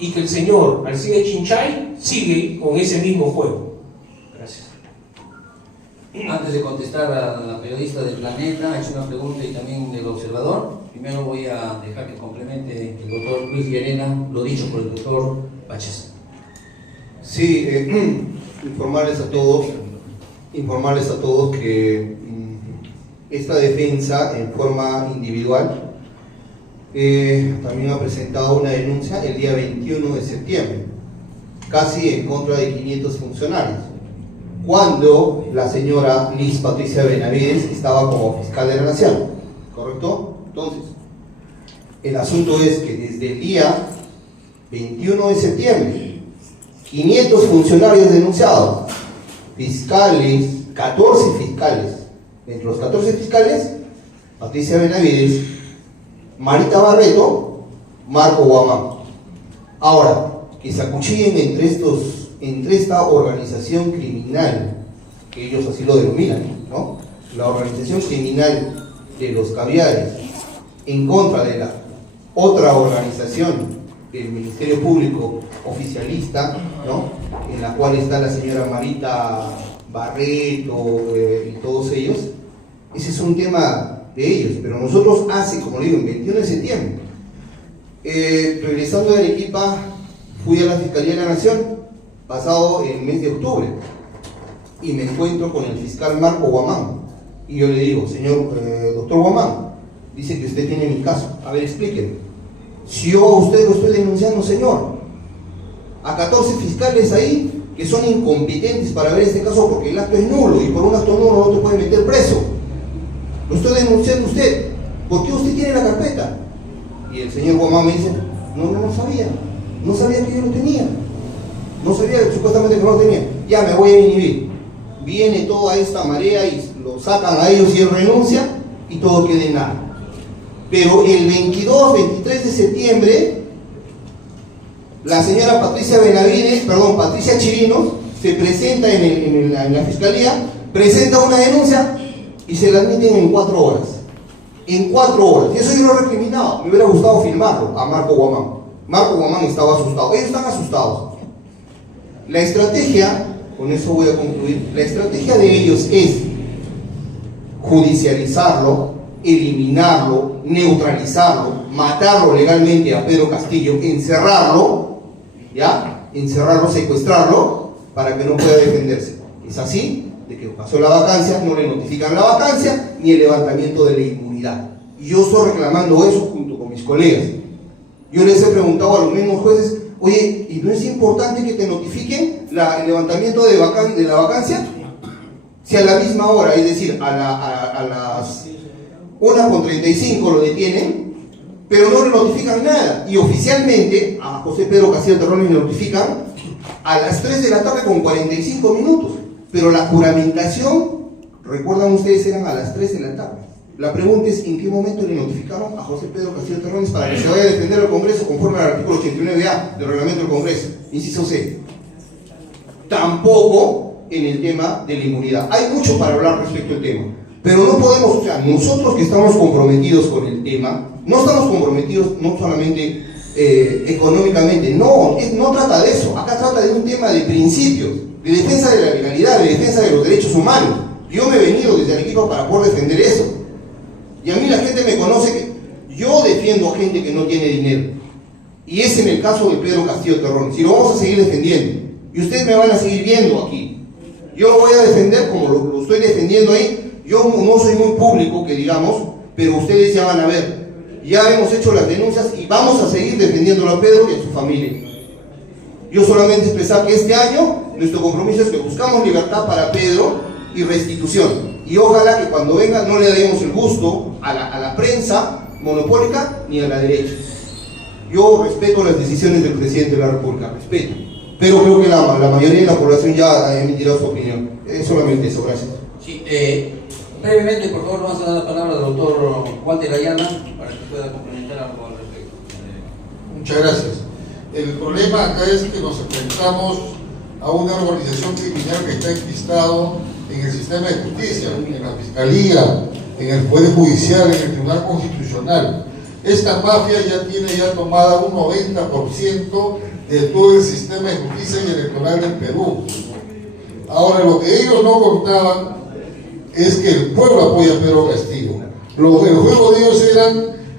Y que el señor Alcides Chinchay sigue con ese mismo juego. Gracias. Antes de contestar a la periodista del Planeta, ha hecho una pregunta y también del Observador. Primero voy a dejar que complemente el doctor Luis Llerena lo dicho por el doctor Pachas. Sí, informarles a todos que esta defensa en forma individual también ha presentado una denuncia el día 21 de septiembre, casi en contra de 500 funcionarios, cuando la señora Liz Patricia Benavides estaba como fiscal de la Nación, ¿correcto? Entonces, el asunto es que desde el día 21 de septiembre, 500 funcionarios denunciados, fiscales, 14 fiscales, entre los 14 fiscales, Patricia Benavides, Marita Barreto, Marco Guamán. Ahora, que se acuchillen entre esta organización criminal, que ellos así lo denominan, ¿no? La organización criminal de los caviares, en contra de la otra organización del Ministerio Público oficialista, ¿no? En la cual está la señora Marita Barreto y todos ellos. Ese es un tema de ellos, pero nosotros como le digo, el 21 de septiembre, regresando de Arequipa, fui a la Fiscalía de la Nación, pasado el mes de octubre, y me encuentro con el fiscal Marco Guamán, y yo le digo, señor doctor Guamán, dice que usted tiene mi caso, a ver, explíqueme. Si yo a usted lo estoy denunciando, señor, a 14 fiscales ahí que son incompetentes para ver este caso porque el acto es nulo y por un acto nulo no te pueden meter preso. Lo estoy denunciando usted. ¿Por qué usted tiene la carpeta? Y el señor Guamán me dice, no sabía. No sabía que yo lo tenía. No sabía supuestamente que no lo tenía. Ya me voy a inhibir. Viene toda esta marea y lo sacan a ellos y él renuncia y todo queda en nada. Pero el 22, 23 de septiembre, La señora Patricia Patricia Chirinos se presenta en la fiscalía, presenta una denuncia y se la admiten en 4 horas. En 4 horas. Y eso yo lo he recriminado. Me hubiera gustado filmarlo a Marco Guamán. Marco Guamán estaba asustado. Ellos están asustados. La estrategia, con eso voy a concluir, la estrategia de ellos es judicializarlo, eliminarlo, neutralizarlo, matarlo legalmente a Pedro Castillo, encerrarlo, ¿ya? Encerrarlo, secuestrarlo, para que no pueda defenderse. Es así, de que pasó la vacancia, no le notifican la vacancia, ni el levantamiento de la inmunidad. Y yo estoy reclamando eso junto con mis colegas. Yo les he preguntado a los mismos jueces, oye, ¿y no es importante que te notifiquen el levantamiento de la vacancia? Si a la misma hora, es decir, a las 1:35 lo detienen, pero no le notifican nada. Y oficialmente a José Pedro Castillo Terrones le notifican a las 3 de la tarde con 45 minutos. Pero la juramentación, recuerdan ustedes, eran a las 3 de la tarde. La pregunta es, ¿en qué momento le notificaron a José Pedro Castillo Terrones para que se vaya a defender al Congreso conforme al artículo 89A del reglamento del Congreso? Inciso C. Tampoco en el tema de la inmunidad. Hay mucho para hablar respecto al tema, pero no podemos, o sea, nosotros que estamos comprometidos con el tema, no estamos comprometidos no solamente económicamente, no trata de eso. Acá trata de un tema de principios, de defensa de la legalidad, de defensa de los derechos humanos. Yo me he venido desde Arequipa para poder defender eso. Y a mí la gente me conoce que yo defiendo a gente que no tiene dinero. Y es en el caso de Pedro Castillo Terrones. Y lo vamos a seguir defendiendo. Y ustedes me van a seguir viendo aquí. Yo lo voy a defender como lo estoy defendiendo ahí. Yo no soy muy público, que digamos, pero ustedes ya van a ver. Ya hemos hecho las denuncias y vamos a seguir defendiéndolo a Pedro y a su familia. Yo solamente expresar que este año nuestro compromiso es que buscamos libertad para Pedro y restitución. Y ojalá que cuando venga no le demos el gusto a la prensa monopólica ni a la derecha. Yo respeto las decisiones del presidente de la República, respeto. Pero creo que la mayoría de la población ya ha emitido su opinión. Es solamente eso, gracias. Sí, brevemente, por favor, vamos a dar la palabra al doctor Walter Ayala para que pueda complementar algo al respecto. Muchas gracias. El problema acá es que nos enfrentamos a una organización criminal que está enquistado en el sistema de justicia, en la Fiscalía, en el Poder Judicial, en el Tribunal Constitucional. Esta mafia ya tiene tomada un 90% de todo el sistema de justicia y electoral del Perú. Ahora, lo que ellos no contaban es que el pueblo apoya a Pedro Castillo. El juego de ellos era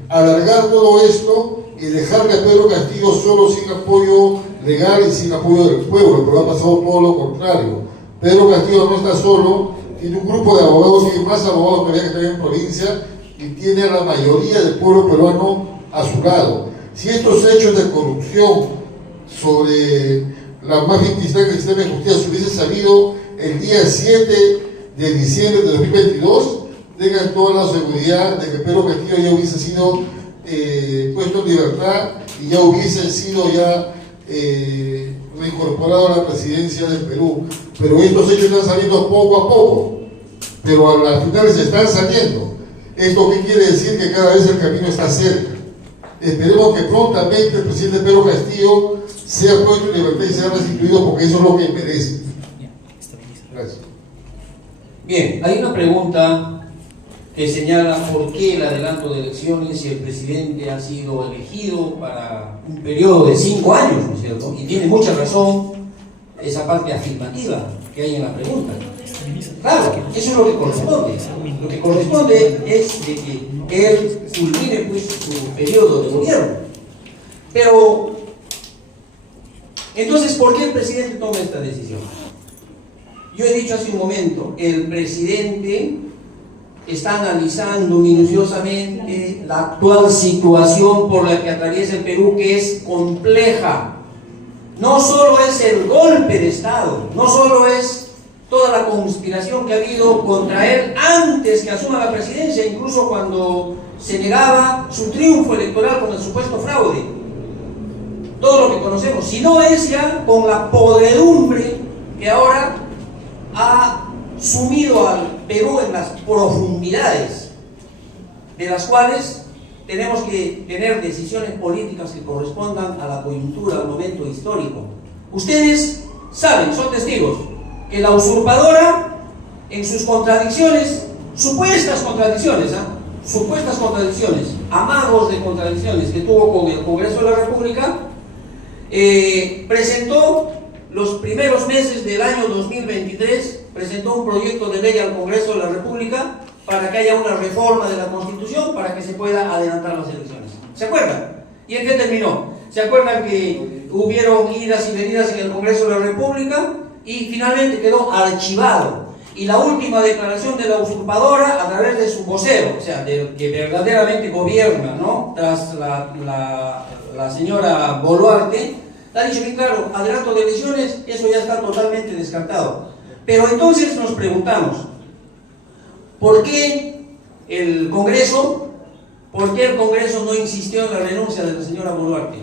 alargar todo esto y dejar que a Pedro Castillo solo sin apoyo legal y sin apoyo del pueblo, pero ha pasado todo lo contrario. Pedro Castillo no está solo, tiene un grupo de abogados, tiene más abogados que hay en provincia y tiene a la mayoría del pueblo peruano a su lado. Si estos hechos de corrupción sobre la mafia inquisitada en el sistema de justicia se hubiese sabido el día 7 de diciembre de 2022, tengan toda la seguridad de que Pedro Castillo ya hubiese sido puesto en libertad y ya hubiese sido reincorporado a la presidencia del Perú. Pero estos hechos están saliendo poco a poco, pero a las finales están saliendo. ¿Esto qué quiere decir? Que cada vez el camino está cerca. Esperemos que prontamente el presidente Pedro Castillo sea puesto en libertad y sea restituido, porque eso es lo que merece. Gracias. Bien, hay una pregunta que señala por qué el adelanto de elecciones si el presidente ha sido elegido para un periodo de 5 años, ¿no es cierto? Y tiene mucha razón esa parte afirmativa que hay en la pregunta. Claro, eso es lo que corresponde. Lo que corresponde es de que él culmine pues su periodo de gobierno. Pero, entonces, ¿por qué el presidente toma esta decisión? Yo he dicho hace un momento, el presidente está analizando minuciosamente la actual situación por la que atraviesa el Perú, que es compleja. No solo es el golpe de Estado, no solo es toda la conspiración que ha habido contra él antes que asuma la presidencia, incluso cuando se negaba su triunfo electoral con el supuesto fraude, todo lo que conocemos, sino es ya con la podredumbre que ahora ha sumido al Perú en las profundidades, de las cuales tenemos que tener decisiones políticas que correspondan a la coyuntura, al momento histórico. Ustedes saben, son testigos, que la usurpadora, en sus contradicciones, supuestas contradicciones, amagos de contradicciones que tuvo con el Congreso de la República, presentó los primeros meses del año 2023, presentó un proyecto de ley al Congreso de la República para que haya una reforma de la Constitución para que se pueda adelantar las elecciones. ¿Se acuerdan? ¿Y en qué terminó? ¿Se acuerdan que hubieron idas y venidas en el Congreso de la República y finalmente quedó archivado? Y la última declaración de la usurpadora, a través de su vocero, o sea, que verdaderamente gobierna, ¿no?, tras la señora Boluarte, ha dicho bien claro: adelanto de elecciones, eso ya está totalmente descartado. Pero entonces nos preguntamos, ¿por qué el Congreso no insistió en la renuncia de la señora Boluarte?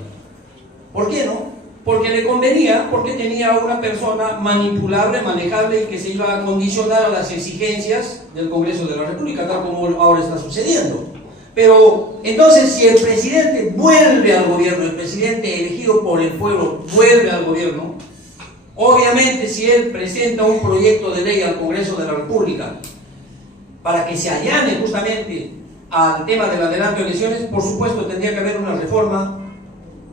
¿Por qué no? Porque le convenía, porque tenía una persona manipulable, manejable y que se iba a condicionar a las exigencias del Congreso de la República, tal como ahora está sucediendo. Pero entonces, si el presidente vuelve al gobierno, el presidente elegido por el pueblo vuelve al gobierno, obviamente si él presenta un proyecto de ley al Congreso de la República para que se allane justamente al tema del adelanto de elecciones, por supuesto tendría que haber una reforma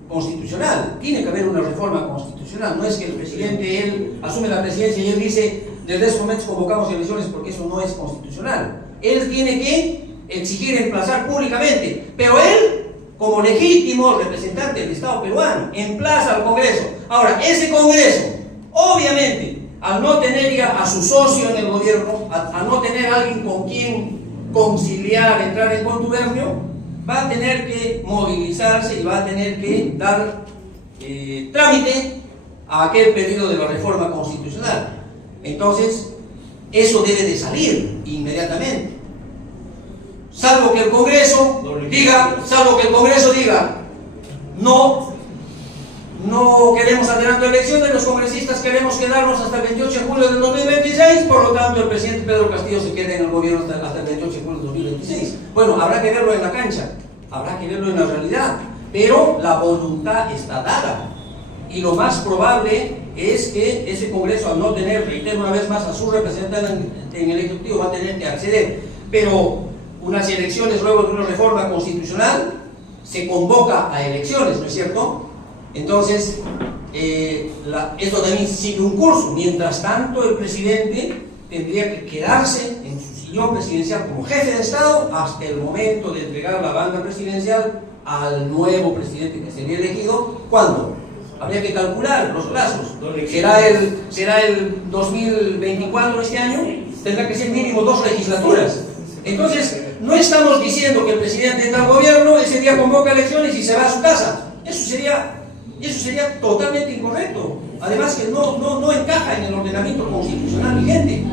constitucional. Tiene que haber una reforma constitucional. No es que el presidente, él asume la presidencia y él dice: desde esos momentos convocamos elecciones, porque eso no es constitucional. Él tiene que exigir, emplazar públicamente, pero él, como legítimo representante del Estado peruano, emplaza al Congreso. Ahora, ese Congreso, obviamente, al no tener ya a su socio en el gobierno, a no tener a alguien con quien conciliar, entrar en contubernio, va a tener que movilizarse y va a tener que dar trámite a aquel pedido de la reforma constitucional. Entonces, eso debe de salir inmediatamente. Salvo que el Congreso diga, no queremos adelanto de elecciones, los congresistas queremos quedarnos hasta el 28 de julio del 2026, por lo tanto el presidente Pedro Castillo se queda en el gobierno hasta el 28 de julio del 2026. Bueno, habrá que verlo en la cancha, habrá que verlo en la realidad, pero la voluntad está dada. Y lo más probable es que ese Congreso, al no tener, reitero una vez más, a su representante en el Ejecutivo, va a tener que acceder. Pero unas elecciones, luego de una reforma constitucional, se convoca a elecciones, ¿no es cierto? Entonces, esto también sigue un curso. Mientras tanto, el presidente tendría que quedarse en su sillón presidencial como jefe de Estado hasta el momento de entregar la banda presidencial al nuevo presidente que sería elegido. ¿Cuándo? Habría que calcular los plazos. ¿Será el 2024 este año? Tendrá que ser mínimo 2 legislaturas. Entonces, no estamos diciendo que el presidente entra al gobierno, ese día convoca elecciones y se va a su casa. Eso sería totalmente incorrecto. Además que no encaja en el ordenamiento constitucional vigente.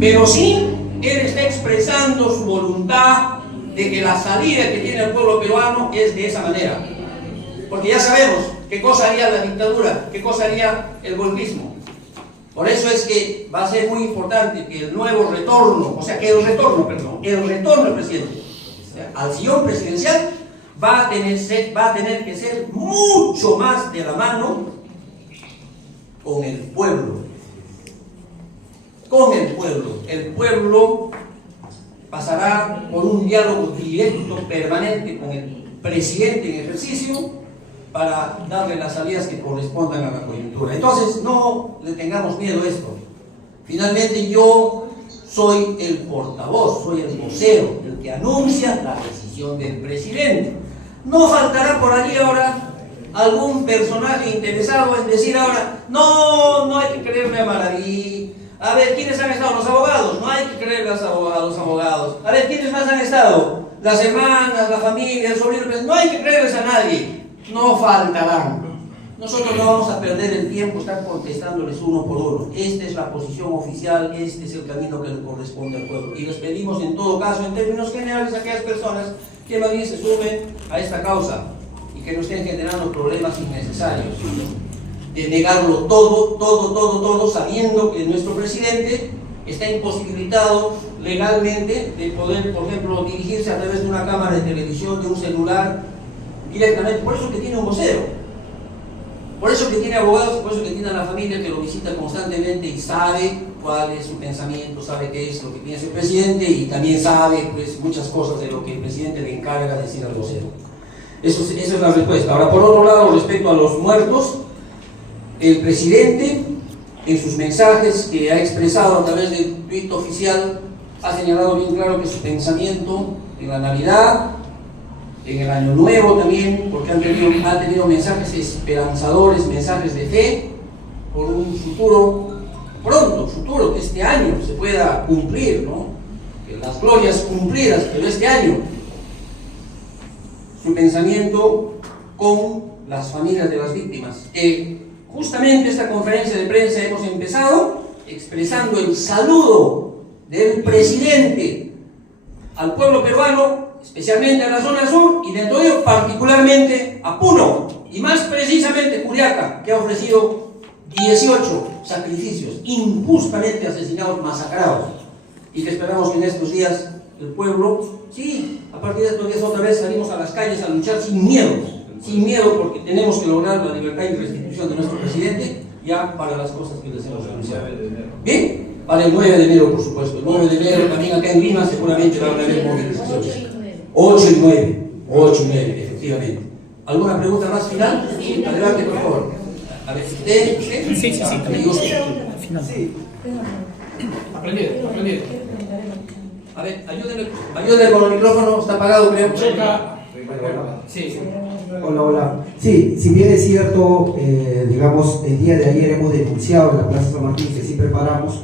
Pero sí, él está expresando su voluntad de que la salida que tiene el pueblo peruano es de esa manera. Porque ya sabemos qué cosa haría la dictadura, qué cosa haría el golpismo. Por eso es que va a ser muy importante que el retorno del presidente al sillón presidencial va a tener que ser mucho más de la mano con el pueblo. Con el pueblo. El pueblo pasará por un diálogo directo, permanente con el presidente en ejercicio, para darle las salidas que correspondan a la coyuntura. Entonces, no le tengamos miedo a esto. Finalmente, yo soy el portavoz, soy el vocero, el que anuncia la decisión del presidente. No faltará por allí ahora algún personaje interesado en decir ahora: no hay que creerle a Maraví. A ver, ¿quiénes han estado? Los abogados. No hay que creerle a los abogados. A ver, ¿quiénes más han estado? Las hermanas, la familia, el sobrino. No hay que creerles a nadie. No faltarán. Nosotros no vamos a perder el tiempo estar contestándoles uno por uno. Esta es la posición oficial, este es el camino que le corresponde al pueblo. Y les pedimos en todo caso, en términos generales, a aquellas personas que más bien se sumen a esta causa y que no estén generando problemas innecesarios, de negarlo todo, sabiendo que nuestro presidente está imposibilitado legalmente de poder, por ejemplo, dirigirse a través de una cámara de televisión, de un celular, directamente. Por eso que tiene un vocero, por eso que tiene abogados, por eso que tiene a la familia que lo visita constantemente y sabe cuál es su pensamiento, sabe qué es lo que piensa el presidente y también sabe pues muchas cosas de lo que el presidente le encarga decir al vocero. Esa es la respuesta. Ahora, por otro lado, respecto a los muertos, el presidente, en sus mensajes que ha expresado a través del tuit oficial, ha señalado bien claro que su pensamiento en la Navidad, en el Año Nuevo también, porque ha tenido mensajes esperanzadores, mensajes de fe, por un futuro pronto, futuro, que este año se pueda cumplir, ¿no? Que las glorias cumplidas, pero este año. Su pensamiento con las familias de las víctimas. Justamente esta conferencia de prensa hemos empezado expresando el saludo del presidente al pueblo peruano, especialmente a la zona sur, y dentro de ello particularmente a Puno, y más precisamente Juliaca, que ha ofrecido 18 sacrificios injustamente asesinados, masacrados, y que esperamos que en estos días el pueblo, sí, a partir de estos días otra vez salimos a las calles a luchar sin miedo, porque tenemos que lograr la libertad y restitución de nuestro presidente, ya para las cosas que les hemos anunciado. ¿Bien? Para el 9 de enero, por supuesto. El 9 de enero también acá en Lima seguramente van a haber movilizaciones. 8 y 9, efectivamente. ¿Alguna pregunta más final? Sí, adelante, por favor. A ver, ¿usted? Sí. ¿Y usted? Sí. Aprendido. A ver, ayúdenme con el micrófono, está apagado, creo. Sí. Hola. Sí, si bien es cierto, digamos, el día de ayer hemos denunciado en la Plaza San Martín, que sí preparamos,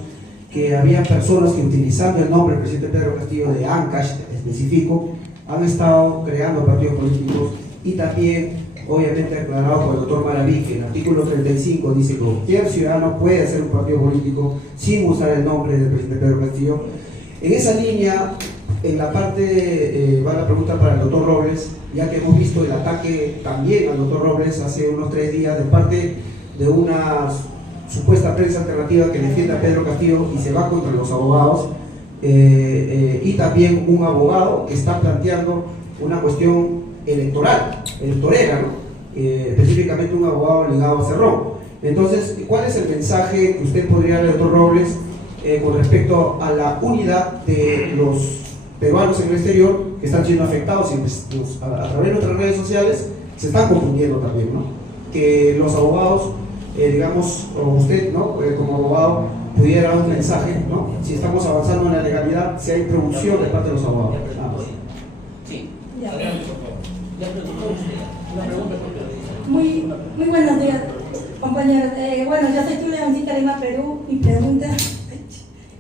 que había personas que utilizando el nombre del presidente Pedro Castillo de Ancash específico, han estado creando partidos políticos y también, obviamente, aclarado por el doctor Maraví, que en el artículo 35 dice que cualquier ciudadano puede hacer un partido político sin usar el nombre del presidente Pedro Castillo. En esa línea, en la parte, va la pregunta para el doctor Robles, ya que hemos visto el ataque también al doctor Robles hace unos 3 días de parte de una supuesta prensa alternativa que defiende a Pedro Castillo y se va contra los abogados, y también un abogado que está planteando una cuestión electorera, ¿no? Específicamente un abogado ligado a Cerrón. Entonces, ¿cuál es el mensaje que usted podría dar al doctor Robles con respecto a la unidad de los peruanos en el exterior que están siendo afectados y a través de nuestras redes sociales se están confundiendo también, ¿no? Que los abogados, digamos, o usted, ¿no? Como abogado, pudiera dar un mensaje, ¿no? Si estamos avanzando en la legalidad, si hay producción de parte de los abogados. Sí. Muy buenos días, compañeros. Bueno, yo soy Julia Ancita Lima, Perú. Mi pregunta es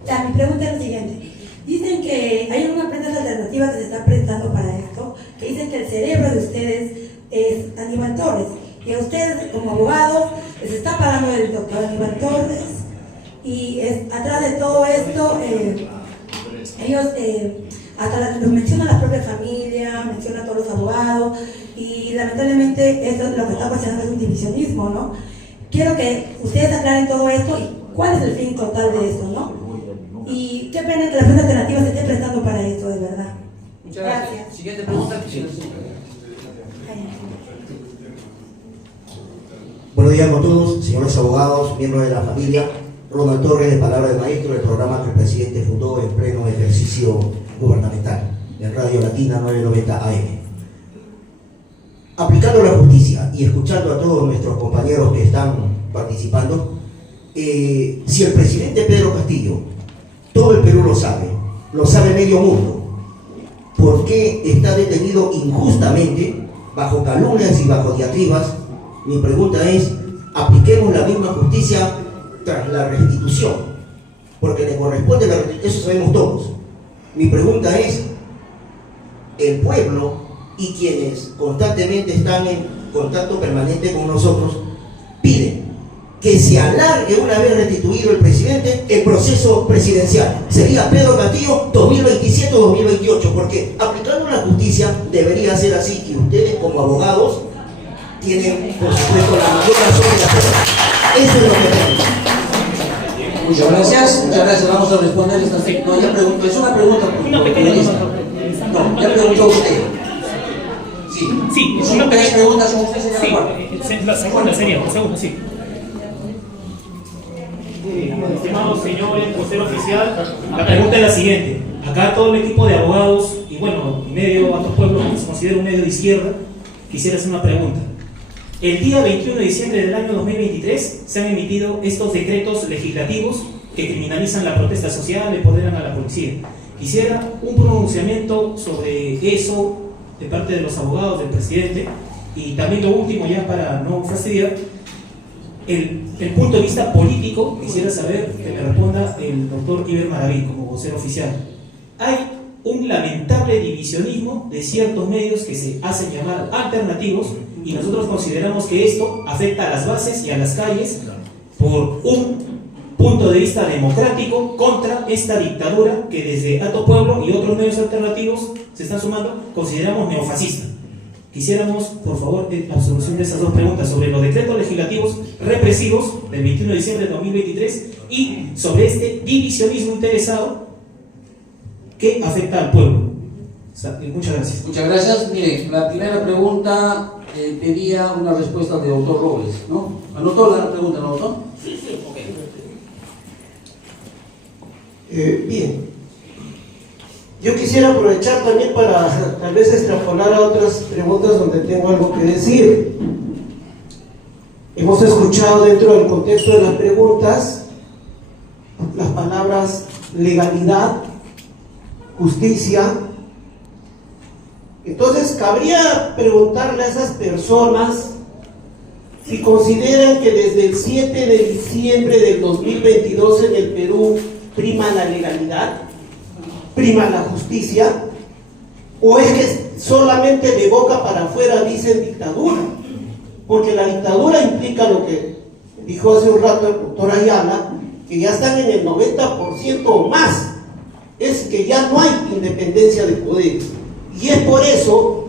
la siguiente. Dicen que hay una prensa alternativa que se está prestando para esto, que dicen que el cerebro de ustedes es Aníbal Torres, y a ustedes como abogados les está pagando el doctor Aníbal Torres, y atrás de todo esto ellos hasta los mencionan a la propia familia, mencionan a todos los abogados, y lamentablemente esto es lo que está pasando, es un divisionismo, ¿no? Quiero que ustedes aclaren todo esto y cuál es el fin total de esto, ¿no? Y qué pena que la prensa alternativa se esté prestando para esto, de verdad. Muchas gracias. Siguiente pregunta. Buenos días con todos, señores abogados, miembros de la familia. Ronald Torres, de Palabra de Maestro, del programa que el presidente fundó en pleno ejercicio gubernamental, en Radio Latina 990 AM. Aplicando la justicia y escuchando a todos nuestros compañeros que están participando, si el presidente Pedro Castillo, todo el Perú lo sabe medio mundo, ¿por qué está detenido injustamente, bajo calumnias y bajo diatribas? Mi pregunta es, apliquemos la misma justicia tras la restitución, porque le corresponde la restitución, eso sabemos todos. Mi pregunta es, el pueblo y quienes constantemente están en contacto permanente con nosotros, piden que se alargue, una vez restituido el presidente, el proceso presidencial. Sería Pedro Castillo 2027 o 2028, porque aplicando la justicia debería ser así, y ustedes como abogados tienen, por supuesto, la mayor razón de hacerlo. Eso es lo que tenemos. Muchas gracias. Vamos a responder esta. No, ya pregunto, es una pregunta. Una pequeña no, ya preguntó usted. Sí, son una pequeña pregunta, como usted se llama. La segunda sería, sí. Estimado señor vocero oficial, la pregunta es la siguiente. Acá todo el equipo de abogados y bueno, medio Atos Pueblo, que se considera un medio de izquierda, quisiera hacer una pregunta. El día 21 de diciembre del año 2023 se han emitido estos decretos legislativos que criminalizan la protesta social, empoderan a la policía. Quisiera un pronunciamiento sobre eso de parte de los abogados, del presidente, y también lo último, ya para no fastidiar, el punto de vista político. Quisiera saber que me responda el doctor Iber Maraví como vocero oficial. Hay un lamentable divisionismo de ciertos medios que se hacen llamar alternativos y nosotros consideramos que esto afecta a las bases y a las calles por un punto de vista democrático contra esta dictadura que desde Atos Pueblo y otros medios alternativos se están sumando, consideramos neofascista. Quisiéramos, por favor, absolución de esas dos preguntas sobre los decretos legislativos represivos del 21 de diciembre de 2023 y sobre este divisionismo interesado que afecta al pueblo. Muchas gracias. Muchas gracias. Mire, la primera pregunta pedía una respuesta del doctor Robles, ¿no? ¿Anotó la pregunta, no anotó? Sí, ok. Bien. Yo quisiera aprovechar también para tal vez extrapolar a otras preguntas donde tengo algo que decir. Hemos escuchado dentro del contexto de las preguntas las palabras legalidad, justicia. Entonces cabría preguntarle a esas personas si consideran que desde el 7 de diciembre del 2022 en el Perú prima la legalidad, prima la justicia, o es que solamente de boca para afuera dicen dictadura, porque la dictadura implica lo que dijo hace un rato el doctor Ayala, que ya están en el 90% o más, es que ya no hay independencia de poderes, y es por eso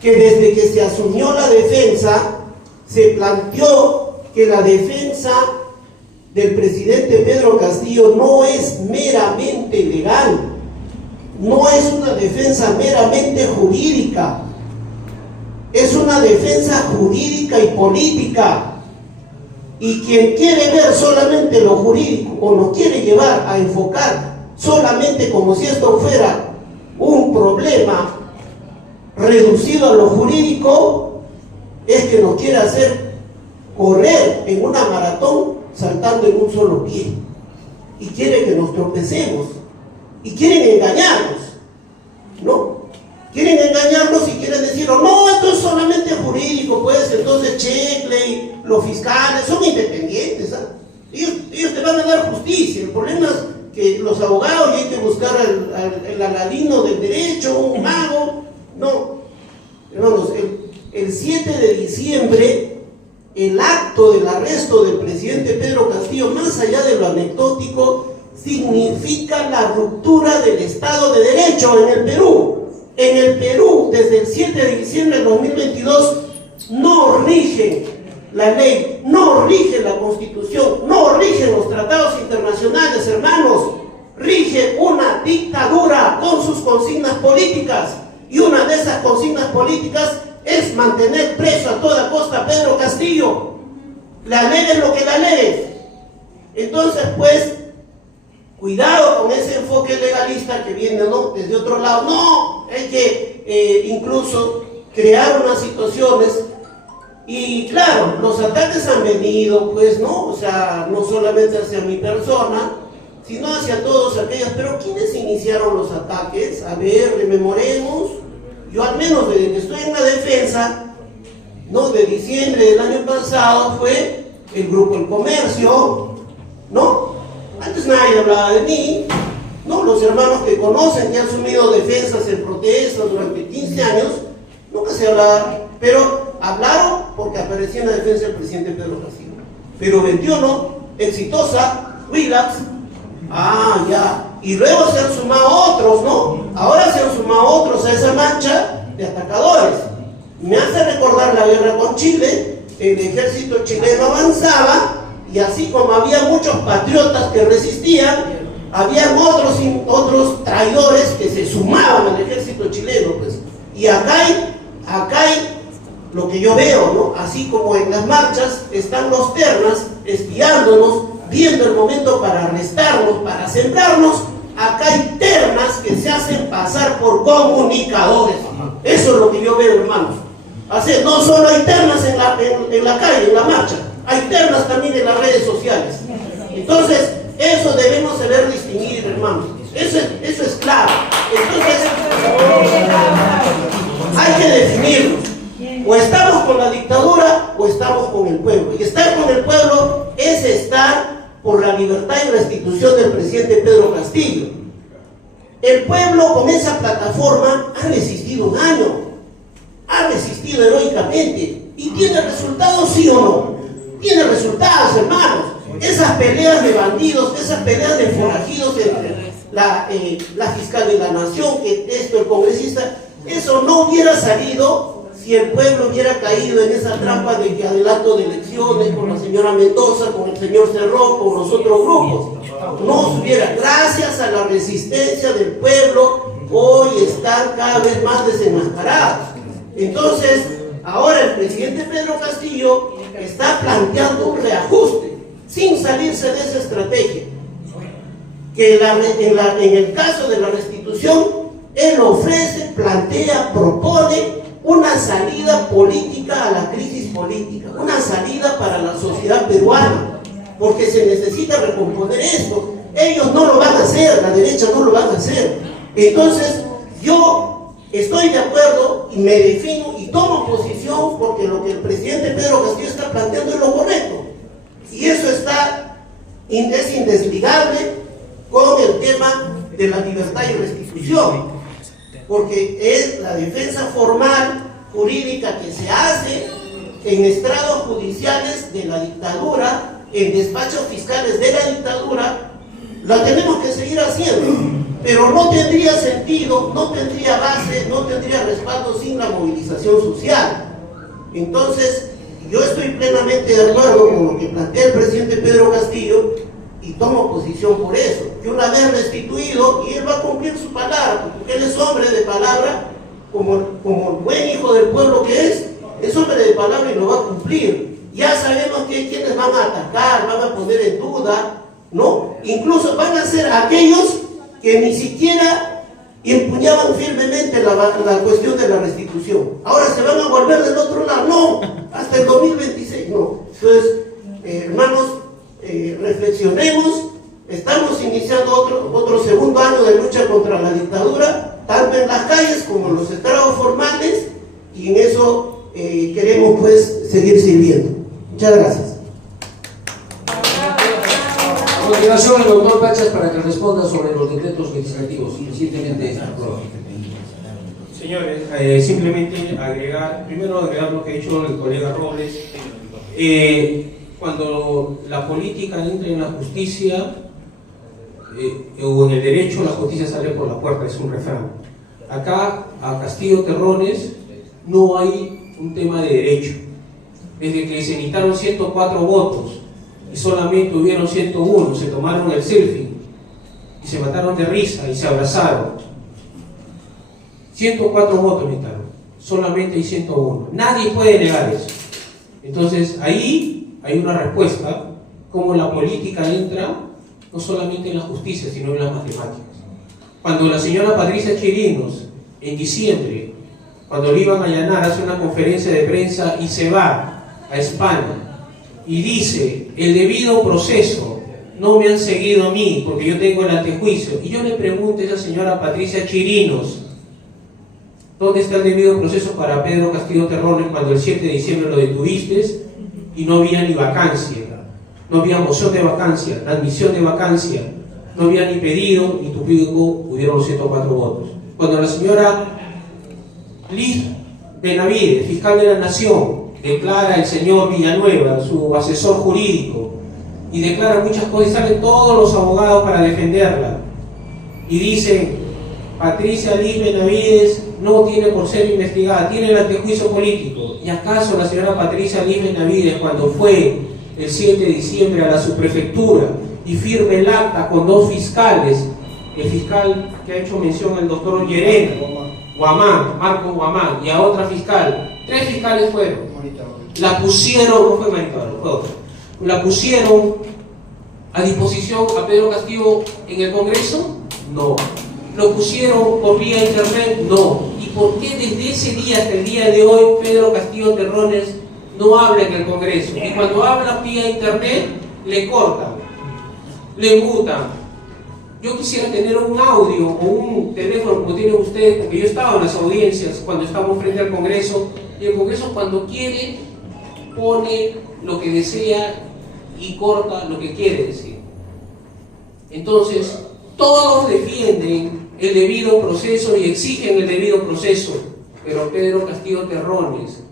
que desde que se asumió la defensa, se planteó que la defensa del presidente Pedro Castillo no es meramente legal, no es una defensa meramente jurídica, es una defensa jurídica y política. Y quien quiere ver solamente lo jurídico o nos quiere llevar a enfocar solamente como si esto fuera un problema reducido a lo jurídico, es que nos quiere hacer correr en una maratón saltando en un solo pie, y quiere que nos tropecemos, y quieren engañarnos, ¿no? Quieren engañarnos y quieren decir, oh, no, esto es solamente jurídico, pues entonces Checkley, los fiscales son independientes, ¿eh? ellos te van a dar justicia. El problema es que los abogados, y hay que buscar el aladino del derecho, un mago. No, hermanos, el 7 de diciembre el acto del arresto del presidente Pedro Castillo, más allá de lo anecdótico, significa la ruptura del Estado de Derecho en el Perú. En el Perú, desde el 7 de diciembre del 2022, no rige la ley, no rige la Constitución, no rigen los tratados internacionales, hermanos. Rige una dictadura con sus consignas políticas, y una de esas consignas políticas es mantener preso a toda costa a Pedro Castillo. La ley es lo que la ley es. Entonces, pues, cuidado con ese enfoque legalista que viene, ¿no?, desde otro lado. No, hay que incluso crear unas situaciones. Y claro, los ataques han venido, pues, ¿no? O sea, no solamente hacia mi persona, sino hacia todos aquellos. Pero ¿quiénes iniciaron los ataques? A ver, rememoremos. Yo al menos desde que estoy en la defensa, ¿no?, de diciembre del año pasado, fue el Grupo El Comercio, ¿no? Antes nadie hablaba de mí, ¿no? Los hermanos que conocen, que han asumido defensas en protestas durante 15 años, nunca se hablaba, pero hablaron porque aparecía en la defensa del presidente Pedro Castillo. Pero 21, exitosa, Willax, ya. Y luego se han sumado otros, ¿no? Ahora se han sumado otros a esa mancha de atacadores. Me hace recordar la guerra con Chile. El ejército chileno avanzaba Y así como había muchos patriotas que resistían, habían otros traidores que se sumaban al ejército chileno, pues. Y acá hay lo que yo veo, ¿no? Así como en las marchas están los ternas espiándonos, viendo el momento para arrestarnos, para sembrarnos. Acá hay ternas que se hacen pasar por comunicadores. Eso es lo que yo veo, hermanos. Así, no solo hay ternas en la calle, en la marcha, hay ternas también en las redes sociales. Entonces, eso debemos saber distinguir, hermanos. Eso es claro. Entonces, hay que definirlo. O estamos con la dictadura o estamos con el pueblo. Y estar con el pueblo es estar por la libertad y restitución del presidente Pedro Castillo. El pueblo con esa plataforma ha resistido un año, ha resistido heroicamente. ¿Y tiene resultados, sí o no? Tiene resultados, hermanos. Esas peleas de bandidos, esas peleas de forajidos entre la fiscal de la nación, el congresista, eso no hubiera salido si el pueblo hubiera caído en esa trampa de que adelanto de elecciones con la señora Mendoza, con el señor Cerrón, con los otros grupos. No hubiera, gracias a la resistencia del pueblo, hoy están cada vez más desenmascarados. Entonces, ahora el presidente Pedro Castillo está planteando un reajuste, sin salirse de esa estrategia. Que en el caso de la restitución, él ofrece, plantea, propone una salida política a la crisis política, una salida para la sociedad peruana, porque se necesita recomponer esto. Ellos no lo van a hacer, la derecha no lo van a hacer. Entonces, yo estoy de acuerdo y me defino y tomo posición porque lo que el presidente Pedro Castillo está planteando es lo correcto. Y eso es indesligable con el tema de la libertad y restitución, porque es la defensa formal, jurídica que se hace en estrados judiciales de la dictadura, en despachos fiscales de la dictadura, la tenemos que seguir haciendo, pero no tendría sentido, no tendría base, no tendría respaldo sin la movilización social. Entonces, yo estoy plenamente de acuerdo con lo que plantea el presidente Pedro Castillo y tomo posición por eso, que una vez restituido, y él va a cumplir su palabra, porque él es hombre de palabra, como buen hijo del pueblo que es hombre de palabra y lo va a cumplir. Ya sabemos que hay quienes van a atacar, van a poner en duda, ¿no? Incluso van a ser aquellos que ni siquiera empuñaban firmemente la cuestión de la restitución. Ahora se van a volver del otro lado, no, hasta el 2026, no. Entonces, hermanos, reflexionemos, estamos iniciando otro segundo año de lucha contra la dictadura, tanto en las calles como en los estrados formales, y en eso queremos pues seguir sirviendo. Muchas gracias. A continuación, el doctor Pachas para que responda sobre los decretos legislativos recientemente aprobados. Señores, simplemente agregar lo que ha dicho el colega Robles. Cuando la política entra en la justicia o en el derecho, la justicia sale por la puerta, es un refrán. Acá, a Castillo Terrones, no hay un tema de derecho. Desde que se necesitaron 104 votos y solamente hubieron 101, se tomaron el selfie y se mataron de risa y se abrazaron. 104 votos necesitaron, solamente hay 101. Nadie puede negar eso. Entonces, ahí hay una respuesta, cómo la política entra no solamente en la justicia, sino en las matemáticas. Cuando la señora Patricia Chirinos, en diciembre, cuando le iban a allanar, hace una conferencia de prensa y se va a España y dice, el debido proceso, no me han seguido a mí porque yo tengo el antejuicio. Y yo le pregunto a esa señora Patricia Chirinos, ¿dónde está el debido proceso para Pedro Castillo Terrones cuando el 7 de diciembre lo detuviste y no había ni vacancia? No había moción de vacancia, admisión de vacancia, no había ni pedido, ni tu pedido hubieron los 104 votos. Cuando la señora Liz Benavides, fiscal de la Nación, declara el señor Villanueva, su asesor jurídico, y declara muchas cosas, y salen todos los abogados para defenderla, y dicen, Patricia Liz Benavides no tiene por ser investigada, tiene el antejuicio político. ¿Y acaso la señora Patricia Liz Benavides, cuando fue el 7 de diciembre a la subprefectura y firme el acta con 2 fiscales, el fiscal que ha hecho mención al doctor Llerena, Guamán, Marco Guamán, y a otra fiscal, 3 fiscales fueron, la pusieron, no fue Marita, fue otra, la pusieron a disposición a Pedro Castillo en el Congreso? No. ¿Lo pusieron por vía internet? No. ¿Y por qué desde ese día hasta el día de hoy Pedro Castillo Terrones no habla en el Congreso? Y cuando habla vía internet, le cortan, le mutan. Yo quisiera tener un audio o un teléfono como tienen ustedes, porque yo estaba en las audiencias cuando estamos frente al Congreso, y el Congreso cuando quiere pone lo que desea y corta lo que quiere decir. Entonces, todos defienden el debido proceso y exigen el debido proceso, pero Pedro Castillo Terrones,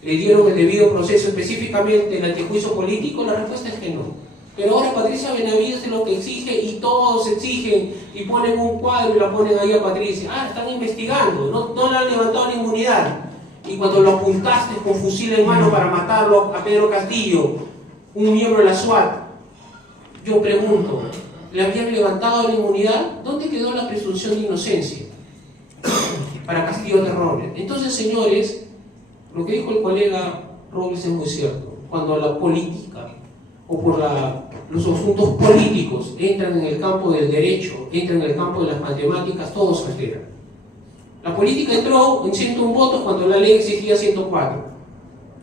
¿le dieron el debido proceso específicamente el antejuicio político? La respuesta es que no. Pero ahora Patricia Benavides es lo que exige y todos exigen y ponen un cuadro y la ponen ahí a Patricia. Ah, están investigando, no le han levantado la inmunidad. Y cuando lo apuntaste con fusil en mano para matarlo a Pedro Castillo, un miembro de la SWAT, yo pregunto, ¿le habían levantado la inmunidad? ¿Dónde quedó la presunción de inocencia para Castillo Terrones? Entonces, señores, lo que dijo el colega Robles es muy cierto. Cuando la política o por los asuntos políticos entran en el campo del derecho, entran en el campo de las matemáticas, todo se altera. La política entró en 101 votos cuando la ley exigía 104.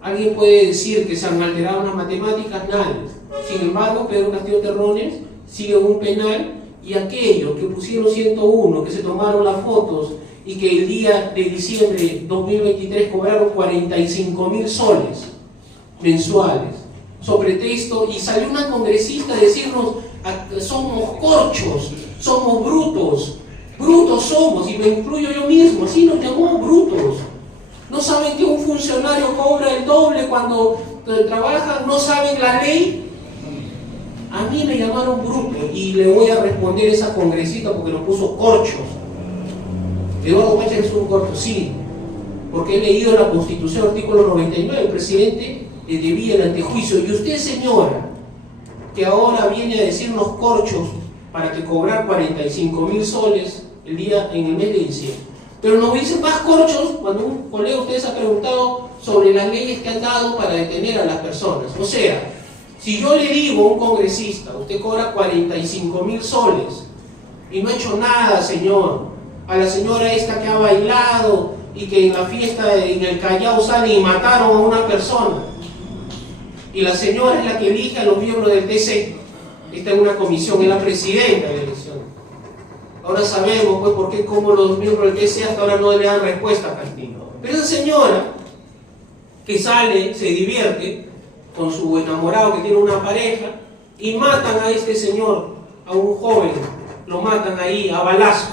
¿Alguien puede decir que se han alterado las matemáticas? Nadie. Sin embargo, Pedro Castillo Terrones sigue un penal, y aquellos que pusieron 101, que se tomaron las fotos y que el día de diciembre 2023 cobraron 45.000 soles mensuales, sobre texto, y salió una congresista a decirnos, somos corchos, somos brutos somos, y me incluyo yo mismo, así nos llamó brutos. ¿No saben que un funcionario cobra el doble cuando trabaja? ¿No saben la ley? A mí me llamaron bruto y le voy a responder a esa congresista porque nos puso corchos. Eduardo Pacha es un corcho, sí, porque he leído la Constitución, artículo 99, el presidente le debía el antejuicio. Y usted, señora, que ahora viene a decirnos corchos para que cobrar 45.000 soles el día en el mes de diciembre. Pero nos dicen más corchos cuando un colega de ustedes ha preguntado sobre las leyes que han dado para detener a las personas. O sea, si yo le digo a un congresista, usted cobra 45.000 soles y no ha hecho nada, señor, a la señora esta que ha bailado y que en la fiesta en el Callao sale y mataron a una persona, y la señora es la que elige a los miembros del TC, está en una comisión, es la presidenta de la elección. Ahora sabemos pues por qué como los miembros del TC hasta ahora no le dan respuesta a Castillo. Pero esa señora que sale, se divierte con su enamorado que tiene una pareja, y matan a este señor, a un joven, lo matan ahí a balazos.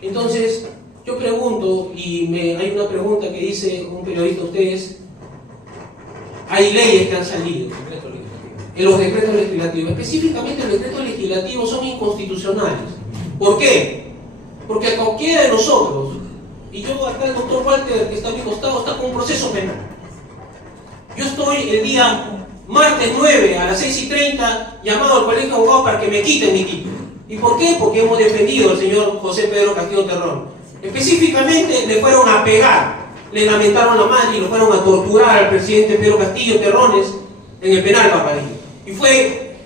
Entonces, yo pregunto, y hay una pregunta que dice un periodista a ustedes, hay leyes que han salido en los decretos legislativos, específicamente los decretos legislativos son inconstitucionales. ¿Por qué? Porque a cualquiera de nosotros, y yo acá el doctor Walter que está a mi costado está con un proceso penal. Yo estoy el día martes 9 a las 6:30 llamado al colegio de abogados para que me quiten mi título. ¿Y por qué? Porque hemos defendido al señor José Pedro Castillo Terrones. Específicamente le fueron a pegar, le lamentaron la madre y lo fueron a torturar al presidente Pedro Castillo Terrones en el penal Papadilla. Y fue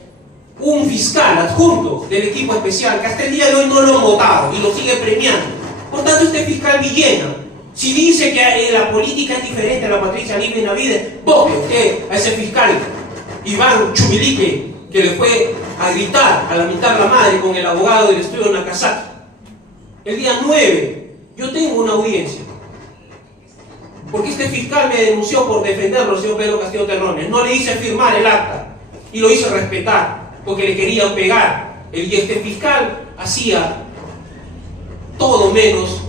un fiscal adjunto del equipo especial que hasta el día de hoy no lo han votado y lo sigue premiando. Por tanto, este fiscal Villena, si dice que la política es diferente a la Patricia Benavides, vote usted a ese fiscal Iván Chumilique, que le fue a gritar, a lamentar la madre con el abogado del estudio de Nakazaki. El día 9, yo tengo una audiencia, porque este fiscal me denunció por defenderlo, señor Pedro Castillo Terrones. No le hice firmar el acta y lo hice respetar, porque le querían pegar. Y este fiscal hacía todo menos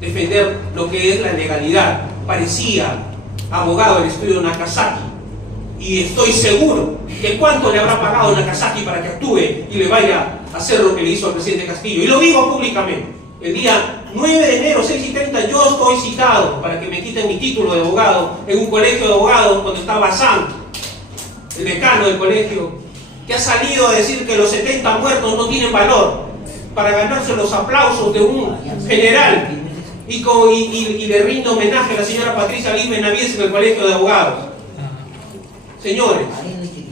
defender lo que es la legalidad. Parecía abogado del estudio Nakazaki. Y estoy seguro que cuánto le habrá pagado Nakazaki para que actúe y le vaya a hacer lo que le hizo al presidente Castillo. Y lo digo públicamente. El día 9 de enero, 6:30, yo estoy citado para que me quiten mi título de abogado en un colegio de abogados donde estaba Sam, el decano del colegio, que ha salido a decir que los 70 muertos no tienen valor para ganarse los aplausos de un general, y le rindo homenaje a la señora Patricia Lim Benavides en el Colegio de Abogados. Señores,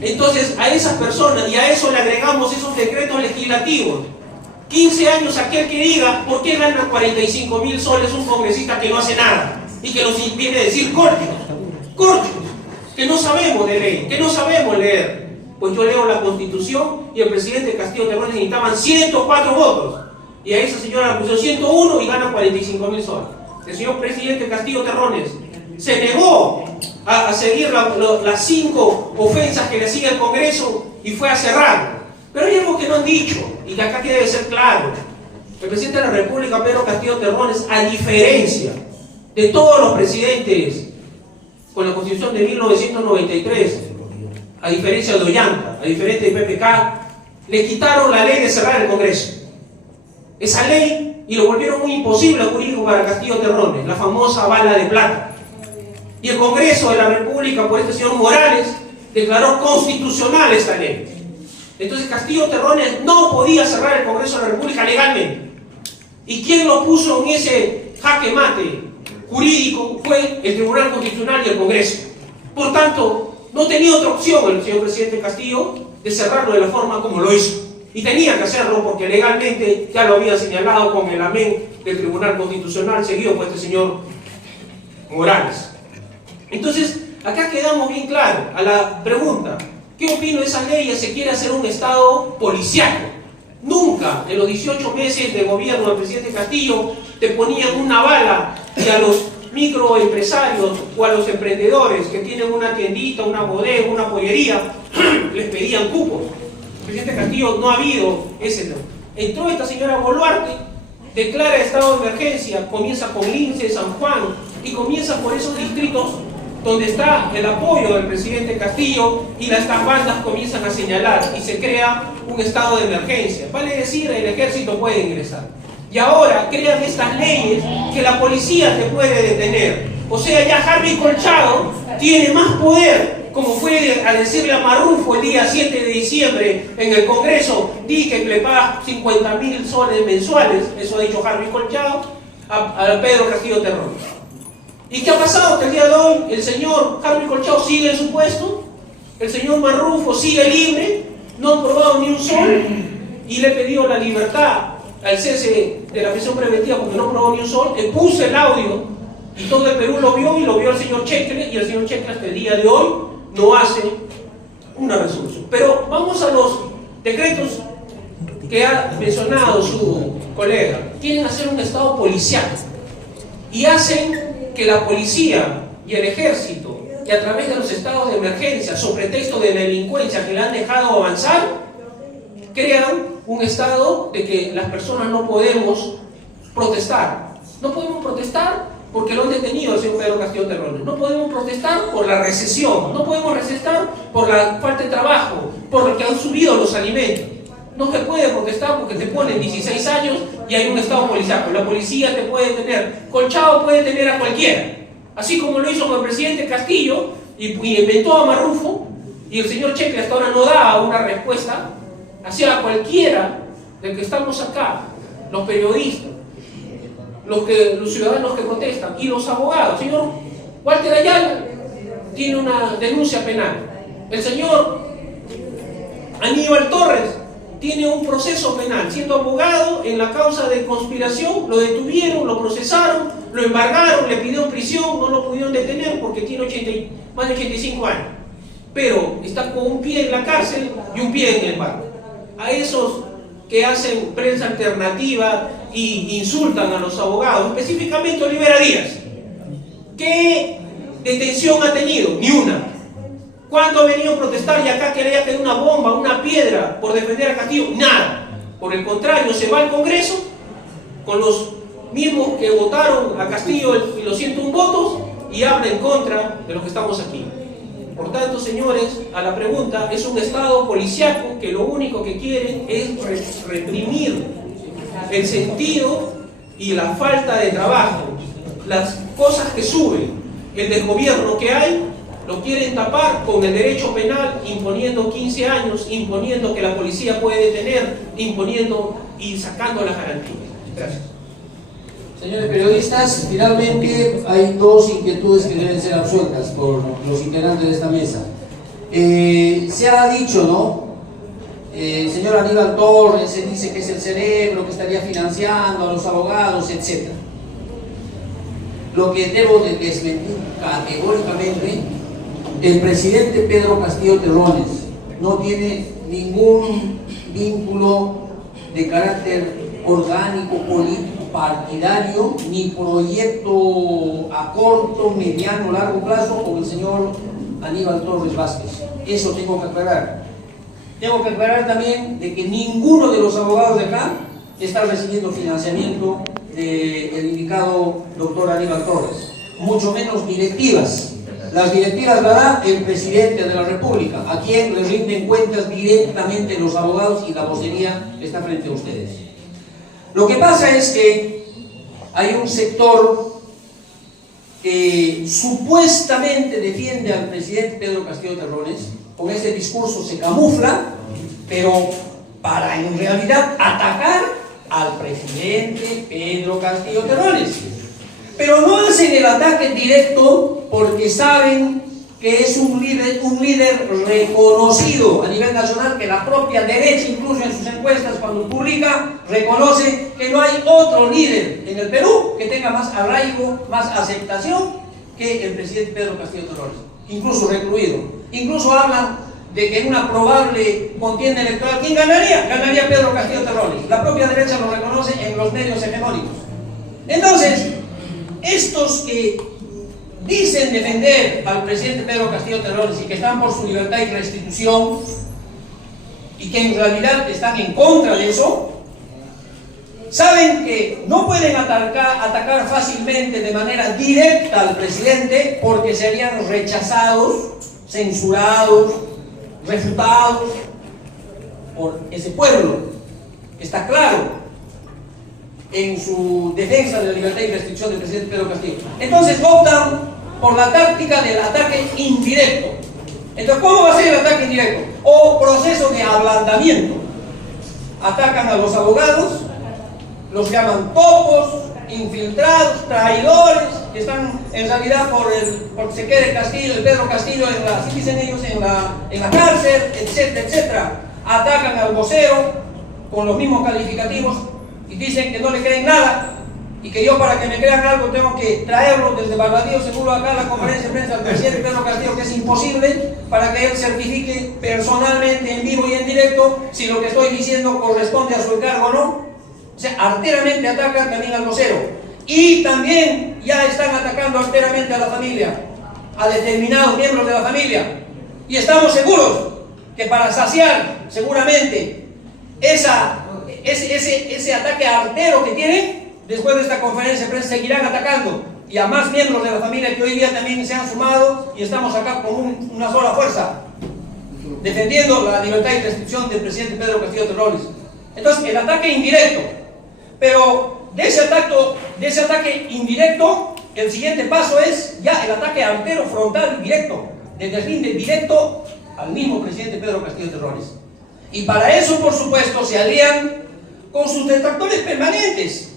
entonces a esas personas, y a eso le agregamos esos decretos legislativos, 15 años aquel que diga por qué gana 45.000 soles un congresista que no hace nada y que nos viene a decir cortos, que no sabemos de ley, que no sabemos leer. Pues yo leo la Constitución y el presidente Castillo Terrones necesitaban 104 votos y a esa señora la puso 101 y gana 45.000 soles. El señor presidente Castillo Terrones se negó a seguir las 5 ofensas que le hacía el Congreso y fue a cerrar. Pero hay algo que no han dicho y que acá debe ser claro. El presidente de la República, Pedro Castillo Terrones, a diferencia de todos los presidentes con la Constitución de 1993, a diferencia de Ollanta, a diferencia de PPK, le quitaron la ley de cerrar el Congreso. Esa ley, y lo volvieron muy imposible jurídico para Castillo Terrones, la famosa bala de plata. Y el Congreso de la República, por este señor Morales, declaró constitucional esta ley. Entonces Castillo Terrones no podía cerrar el Congreso de la República legalmente. ¿Y quién lo puso en ese jaque mate jurídico? Fue el Tribunal Constitucional y el Congreso. Por tanto, no tenía otra opción el señor presidente Castillo de cerrarlo de la forma como lo hizo. Y tenía que hacerlo porque legalmente ya lo había señalado con el amén del Tribunal Constitucional, seguido por este señor Morales. Entonces, acá quedamos bien claros a la pregunta: ¿qué opino de esas leyes? Se quiere hacer un Estado policiaco. Nunca en los 18 meses de gobierno del presidente Castillo te ponían una bala y a los microempresarios o a los emprendedores que tienen una tiendita, una bodega, una pollería, les pedían cupos. El presidente Castillo no ha habido ese. Entró esta señora Boluarte, declara estado de emergencia, comienza con Lince, San Juan, y comienza por esos distritos donde está el apoyo del presidente Castillo, y las bandas comienzan a señalar y se crea un estado de emergencia. Vale decir, el ejército puede ingresar. Y ahora crean estas leyes que la policía te puede detener. O sea, ya Harvey Colchado tiene más poder, como fue a decirle a Marrufo el día 7 de diciembre en el Congreso: di que le pagas 50.000 soles mensuales. Eso ha dicho Harvey Colchado a Pedro Castillo Terrones. ¿Y qué ha pasado? Que el día de hoy el señor Harvey Colchado sigue en su puesto, el señor Marrufo sigue libre, no ha probado ni un sol, y le he pedido la libertad al cese de la prisión preventiva porque no probó ni un sol. Le puse el audio y todo el Perú lo vio, y lo vio el señor Checle, y el señor Checle hasta el día de hoy no hace una resolución. Pero vamos a los decretos que ha mencionado su colega. Quieren hacer un Estado policial y hacen que la policía y el ejército, que a través de los estados de emergencia, sobre pretexto de delincuencia que le han dejado avanzar, crean un estado de que las personas no podemos protestar. No podemos protestar porque lo han detenido el señor Pedro Castillo Terrones. No podemos protestar por la recesión. No podemos protestar por la falta de trabajo, por lo que han subido los alimentos. No se puede protestar porque te ponen 16 años y hay un estado policial. La policía te puede detener. Colchado puede detener a cualquiera. Así como lo hizo con el presidente Castillo y inventó a Marrufo, y el señor Checle hasta ahora no da una respuesta hacia cualquiera del que estamos acá, los periodistas, los ciudadanos que protestan y los abogados. El señor Walter Ayala tiene una denuncia penal. El señor Aníbal Torres tiene un proceso penal, siendo abogado en la causa de conspiración. Lo detuvieron, lo procesaron, lo embargaron, le pidieron prisión, no lo pudieron detener porque tiene más de 85 años. Pero está con un pie en la cárcel y un pie en el barco. A esos que hacen prensa alternativa y insultan a los abogados, específicamente Olivera Díaz, ¿qué detención ha tenido? Ni una. ¿Cuándo ha venido a protestar y acá que le haya caído una bomba, una piedra por defender a Castillo? Nada. Por el contrario, se va al Congreso con los mismos que votaron a Castillo y los 101 votos y habla en contra de los que estamos aquí. Por tanto, señores, a la pregunta, es un Estado policiaco que lo único que quieren es reprimir el sentido y la falta de trabajo, las cosas que suben, el desgobierno que hay, lo quieren tapar con el derecho penal, imponiendo 15 años, imponiendo que la policía puede detener, imponiendo y sacando las garantías. Gracias. Señores periodistas, finalmente hay dos inquietudes que deben ser absueltas por los integrantes de esta mesa. Se ha dicho, ¿no? Señor Aníbal Torres, se dice que es el cerebro que estaría financiando a los abogados, etc. Lo que debo de desmentir categóricamente, el presidente Pedro Castillo Terrones no tiene ningún vínculo de carácter orgánico, político, partidario, ni proyecto a corto, mediano, largo plazo con el señor Aníbal Torres Vázquez. Eso tengo que aclarar. Tengo que aclarar también de que ninguno de los abogados de acá está recibiendo financiamiento del indicado doctor Aníbal Torres, mucho menos directivas. Las directivas las da el presidente de la República, a quien le rinden cuentas directamente los abogados, y la vocería está frente a ustedes. Lo que pasa es que hay un sector que supuestamente defiende al presidente Pedro Castillo Terrones, con ese discurso se camufla, pero para en realidad atacar al presidente Pedro Castillo Terrones. Pero no hacen el ataque directo porque saben que es un líder reconocido a nivel nacional, que la propia derecha, incluso en sus encuestas cuando publica, reconoce que no hay otro líder en el Perú que tenga más arraigo, más aceptación que el presidente Pedro Castillo Terrones, incluso recluido. Incluso hablan de que en una probable contienda electoral, ¿quién ganaría? Ganaría Pedro Castillo Terrones. La propia derecha lo reconoce en los medios hegemónicos. Entonces, estos que dicen defender al presidente Pedro Castillo Terrones y que están por su libertad y restitución, y que en realidad están en contra de eso, saben que no pueden atacar fácilmente de manera directa al presidente, porque serían rechazados, censurados, refutados por ese pueblo que está claro en su defensa de la libertad y restricción del presidente Pedro Castillo. Entonces optan por la táctica del ataque indirecto. Entonces, ¿cómo va a ser el ataque indirecto? O proceso de ablandamiento. Atacan a los abogados, los llaman topos, infiltrados, traidores, que están en realidad porque se quede Castillo, el Pedro Castillo, así dicen ellos, en la cárcel, etcétera, etcétera. Atacan al vocero con los mismos calificativos y dicen que no le creen nada, y que yo, para que me crean algo, tengo que traerlo desde Barbadillo seguro acá a la conferencia de prensa al presidente Pedro Castillo, que es imposible, para que él certifique personalmente, en vivo y en directo, si lo que estoy diciendo corresponde a su encargo o no. O sea, arteramente atacan también al vocero, y también ya están atacando arteramente a la familia, a determinados miembros de la familia, y estamos seguros que para saciar seguramente ese ataque artero que tienen, después de esta conferencia de prensa seguirán atacando, y a más miembros de la familia que hoy día también se han sumado, y estamos acá con una sola fuerza, defendiendo la libertad y restricción del presidente Pedro Castillo Terrones. Entonces, el ataque indirecto. Pero de ese ataque indirecto, el siguiente paso es ya el ataque artero, frontal y directo, de deslinde directo al mismo presidente Pedro Castillo Terrones. Y para eso, por supuesto, se alían con sus detractores permanentes,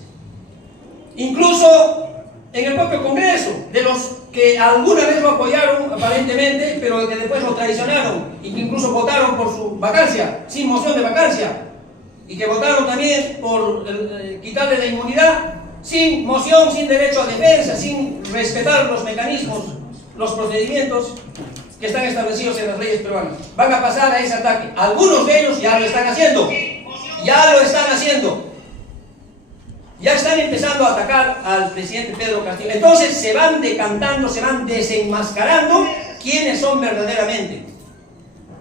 incluso en el propio Congreso, de los que alguna vez lo apoyaron aparentemente, pero que después lo traicionaron, y que incluso votaron por su vacancia, sin moción de vacancia, y que votaron también por quitarle la inmunidad, sin moción, sin derecho a defensa, sin respetar los mecanismos, los procedimientos que están establecidos en las leyes peruanas. Van a pasar a ese ataque. Algunos de ellos ya lo están haciendo. Ya lo están haciendo. Ya están empezando a atacar al presidente Pedro Castillo. Entonces se van decantando, se van desenmascarando quiénes son verdaderamente.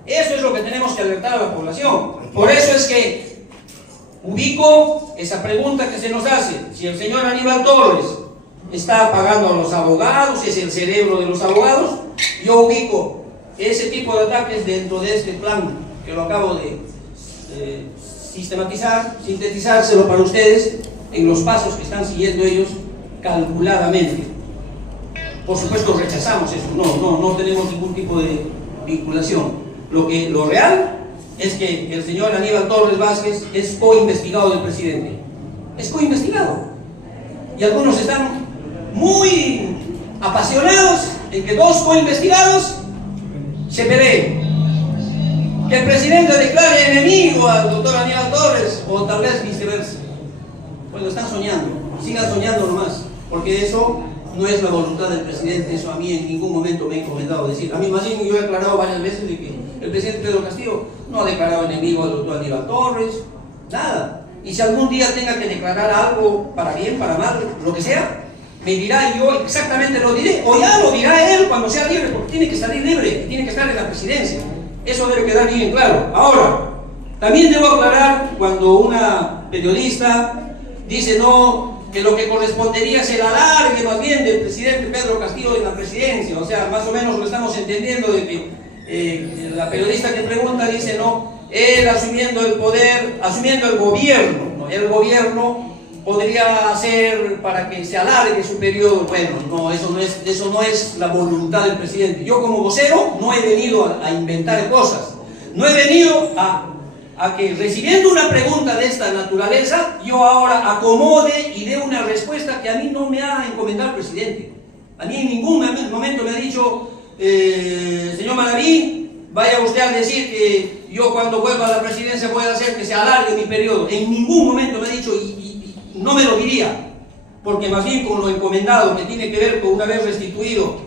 Eso es lo que tenemos que alertar a la población. Por eso es que ubico esa pregunta que se nos hace: si el señor Aníbal Torres está pagando a los abogados, es el cerebro de los abogados. Yo ubico ese tipo de ataques dentro de este plan que lo acabo de sintetizárselo para ustedes en los pasos que están siguiendo ellos calculadamente. por supuesto rechazamos eso, no tenemos ningún tipo de vinculación. Lo real es que el señor Aníbal Torres Vázquez es co-investigado del presidente, es co-investigado, y algunos están muy apasionados en que dos co-investigados se peleen, que el presidente declare enemigo al doctor Aníbal Torres, o tal vez viceversa. Pues lo están soñando, sigan soñando nomás, porque eso no es la voluntad del presidente. Eso a mí en ningún momento me he encomendado decir. A mí más bien yo he aclarado varias veces de que el presidente Pedro Castillo no ha declarado enemigo al doctor Aníbal Torres, nada. Y si algún día tenga que declarar algo para bien, para mal, lo que sea, me dirá, y yo exactamente lo diré, o ya lo dirá él cuando sea libre, porque tiene que salir libre, tiene que estar en la presidencia. Eso debe quedar bien claro. Ahora, también debo aclarar cuando una periodista dice que lo que correspondería es el alargue más bien del presidente Pedro Castillo en la presidencia. O sea, más o menos lo estamos entendiendo de que la periodista que pregunta dice, él asumiendo el poder, asumiendo el gobierno, el gobierno podría hacer para que se alargue su periodo. Bueno, eso no es la voluntad del presidente. Yo como vocero no he venido a inventar cosas, no he venido a que recibiendo una pregunta de esta naturaleza, yo ahora acomode y dé una respuesta que a mí no me ha encomendado el presidente. A mí en ningún momento me ha dicho, señor Maraví, vaya usted a decir que yo cuando vuelva a la presidencia voy a hacer que se alargue mi periodo. En ningún momento me ha dicho, y no me lo diría, porque más bien con lo encomendado que tiene que ver con, una vez restituido,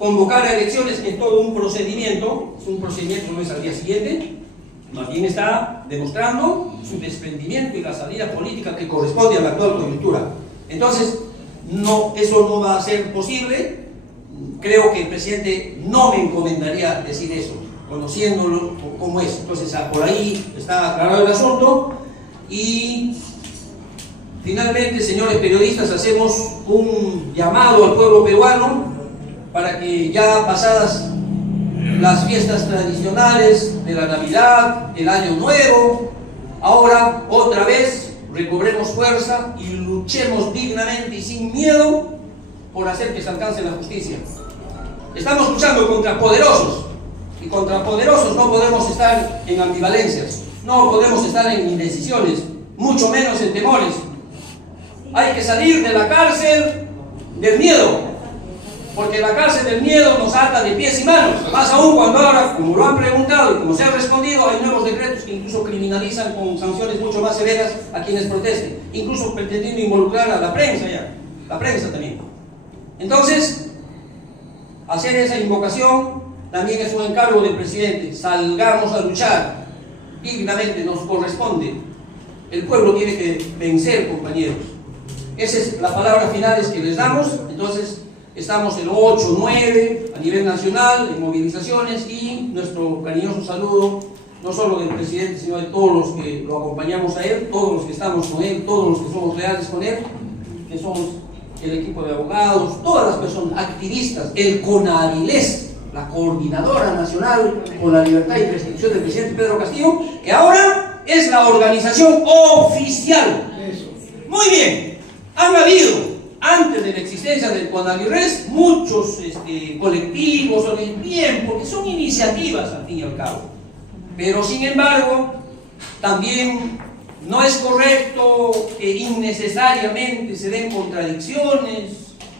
convocar a elecciones, que es todo un procedimiento, no es al día siguiente. Más bien está demostrando su desprendimiento y la salida política que corresponde a la actual coyuntura. Entonces, eso no va a ser posible. Creo que el presidente no me encomendaría decir eso, conociéndolo como es. Entonces, por ahí está aclarado el asunto. Y finalmente, señores periodistas, hacemos un llamado al pueblo peruano para que ya pasadas las fiestas tradicionales de la Navidad, el Año Nuevo, ahora otra vez recobremos fuerza y luchemos dignamente y sin miedo por hacer que se alcance la justicia. Estamos luchando contra poderosos, y contra poderosos no podemos estar en ambivalencias, no podemos estar en indecisiones, mucho menos en temores. Hay que salir de la cárcel del miedo, porque la cárcel del miedo nos ata de pies y manos, más aún cuando ahora, como lo han preguntado y como se ha respondido, hay nuevos decretos que incluso criminalizan con sanciones mucho más severas a quienes protesten, incluso pretendiendo involucrar a la prensa la prensa también. Entonces, hacer esa invocación también es un encargo del presidente. Salgamos a luchar dignamente, nos corresponde. El pueblo tiene que vencer, compañeros. Esa es la palabra finales que les damos. Entonces, estamos el 8, 9 a nivel nacional en movilizaciones, y nuestro cariñoso saludo no solo del presidente, sino de todos los que lo acompañamos a él, todos los que estamos con él, todos los que somos leales con él, que somos el equipo de abogados, todas las personas, activistas, el CONAVILES, la Coordinadora Nacional por la Libertad y Restricción del presidente Pedro Castillo, que ahora es la organización oficial. Muy bien, han habido antes de la existencia del CONAVILES muchos colectivos, bien, porque son iniciativas al fin y al cabo, pero sin embargo también no es correcto que innecesariamente se den contradicciones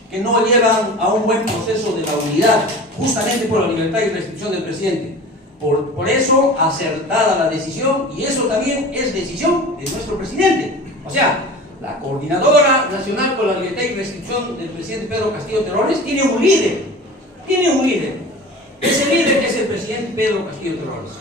que no llevan a un buen proceso de la unidad, justamente por la libertad y restricción del presidente. Por eso, acertada la decisión, y eso también es decisión de nuestro presidente. O sea, la Coordinadora Nacional por la Libertad y Restricción del presidente Pedro Castillo Terrones tiene un líder. Ese líder es el presidente Pedro Castillo Terrones.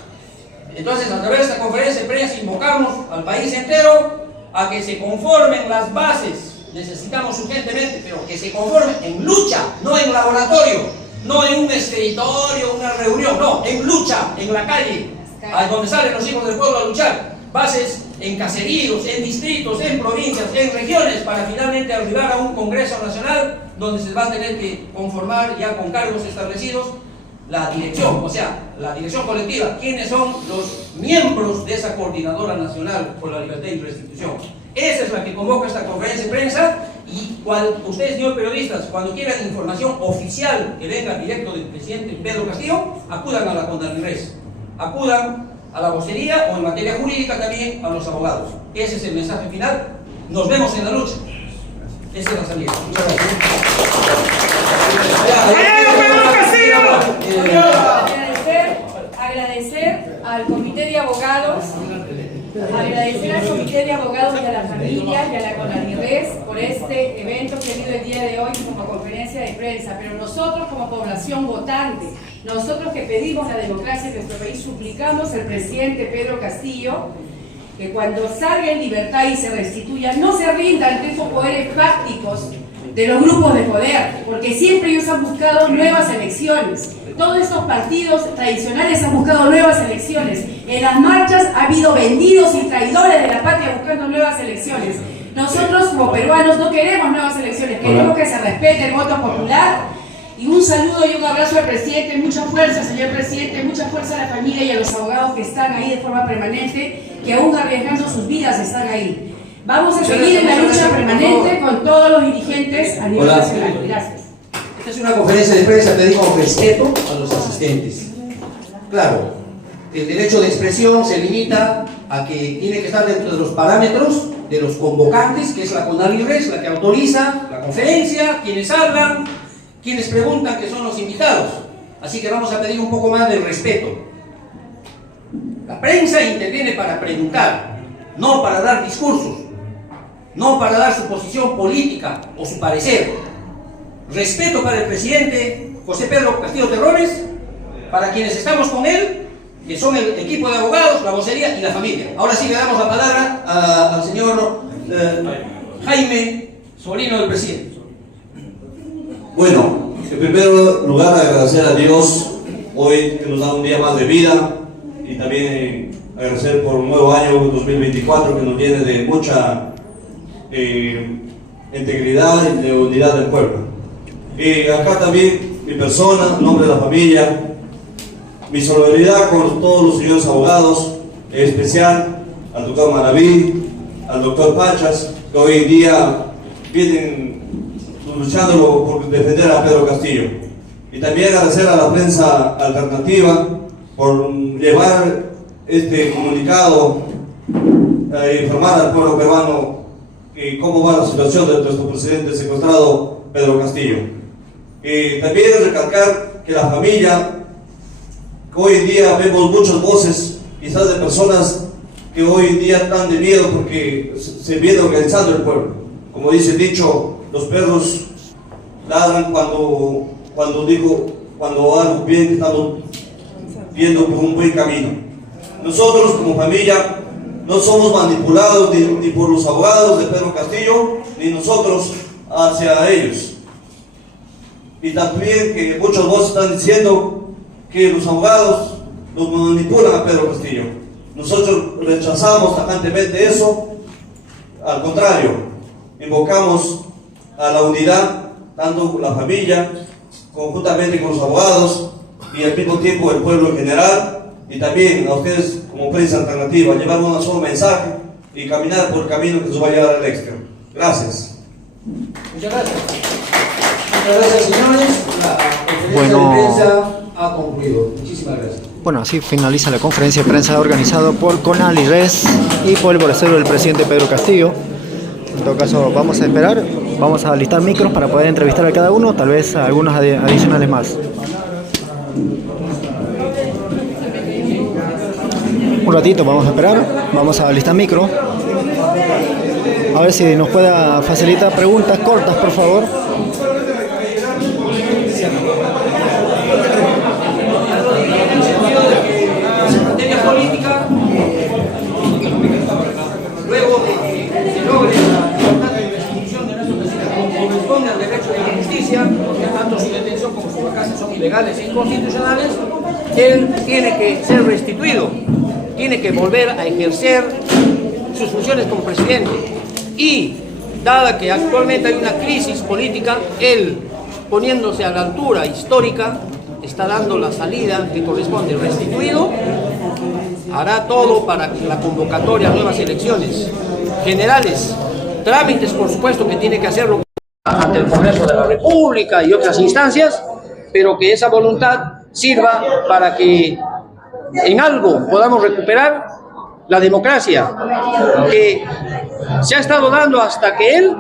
Entonces, a través de esta conferencia de prensa invocamos al país entero a que se conformen las bases. Necesitamos urgentemente, pero que se conformen en lucha, no en laboratorio, no en un escritorio, una reunión, no, en lucha, en la calle, a donde salen los hijos del pueblo a luchar. Bases en caseríos, en distritos, en provincias, en regiones, para finalmente arribar a un Congreso Nacional donde se va a tener que conformar ya con cargos establecidos la dirección, o sea, la dirección colectiva. ¿Quiénes son los miembros de esa Coordinadora Nacional por la Libertad y Restitución? Esa es la que convoca esta conferencia de prensa, Y ustedes, señores periodistas, cuando quieran información oficial que venga directo del presidente Pedro Castillo, acudan a la CONALIRES, acudan a la vocería o en materia jurídica también a los abogados. Ese es el mensaje final. Nos vemos en la lucha. Esa es la salida. Muchas gracias. Agradecer al Comité de Abogados, agradecer al Comité de Abogados y a las familias y a la CONALIRES por este evento que ha habido el día de hoy como conferencia de prensa, pero nosotros como población votante, nosotros que pedimos la democracia en nuestro país, suplicamos al presidente Pedro Castillo que cuando salga en libertad y se restituya, no se rinda ante esos poderes fácticos de los grupos de poder, porque siempre ellos han buscado nuevas elecciones. Todos estos partidos tradicionales han buscado nuevas elecciones. En las marchas ha habido vendidos y traidores de la patria buscando nuevas elecciones. Nosotros como peruanos no queremos nuevas elecciones, queremos que se respete el voto popular. Y un saludo y un abrazo al presidente, mucha fuerza, señor presidente, mucha fuerza a la familia y a los abogados que están ahí de forma permanente, que aún arriesgando sus vidas están ahí. Vamos a seguir en la lucha permanente con todos los dirigentes a nivel nacional. Gracias. Esta es una conferencia de prensa, pedimos respeto a los asistentes. Claro, el derecho de expresión se limita a que tiene que estar dentro de los parámetros de los convocantes, que es la CONALIRES, la que autoriza la conferencia, quienes hablan, quienes preguntan, que son los invitados. Así que vamos a pedir un poco más de respeto. La prensa interviene para preguntar, no para dar discursos, no para dar su posición política o su parecer. Respeto para el presidente José Pedro Castillo Terrones, para quienes estamos con él, que son el equipo de abogados, la vocería y la familia. Ahora sí le damos la palabra al señor Jaime, sobrino del presidente. Bueno, en primer lugar agradecer a Dios hoy que nos da un día más de vida y también agradecer por un nuevo año 2024 que nos llene de mucha integridad y de unidad del pueblo. Y acá también mi persona, en nombre de la familia, mi solidaridad con todos los señores abogados, en especial al doctor Maraví, al doctor Pachas, que hoy en día vienen luchando por defender a Pedro Castillo. Y también agradecer a la prensa alternativa por llevar este comunicado a informar al pueblo peruano cómo va la situación de nuestro presidente secuestrado Pedro Castillo. Y también recalcar que la familia, que hoy en día vemos muchas voces, quizás de personas que hoy en día están de miedo porque se viene organizando el pueblo. Como dice el dicho, los perros ladran cuando algo bien que estamos viendo por un buen camino. Nosotros como familia no somos manipulados ni por los abogados de Pedro Castillo, ni nosotros hacia ellos. Y también que muchas voces están diciendo que los abogados nos manipulan a Pedro Castillo. Nosotros rechazamos tajantemente eso. Al contrario, invocamos a la unidad, tanto la familia, conjuntamente con los abogados y al mismo tiempo el pueblo en general, y también a ustedes como prensa alternativa, llevar un solo mensaje y caminar por el camino que nos va a llevar al éxito. Gracias. Muchas gracias. Muchas gracias, señores. La conferencia de prensa ha concluido. Muchísimas gracias. Bueno, así finaliza la conferencia de prensa organizada por CONALIRES y por el vocero del presidente Pedro Castillo. En todo caso, vamos a esperar, vamos a listar micros para poder entrevistar a cada uno, tal vez a algunos adicionales más. Un ratito vamos a esperar, vamos a listar micro. A ver si nos pueda facilitar preguntas cortas, por favor. Política, luego de que se logre la libertad de restitución de nuestro presidente como corresponde al derecho de la justicia, porque tanto su detención como su vacancia son ilegales e inconstitucionales, él tiene que ser restituido, tiene que volver a ejercer sus funciones como presidente. Y dada que actualmente hay una crisis política, él, poniéndose a la altura histórica, está dando la salida que corresponde. Restituido, hará todo para la convocatoria a nuevas elecciones generales trámites, por supuesto, que tiene que hacerlo ante el Congreso de la República y otras instancias, pero que esa voluntad sirva para que en algo podamos recuperar la democracia que se ha estado dando hasta que él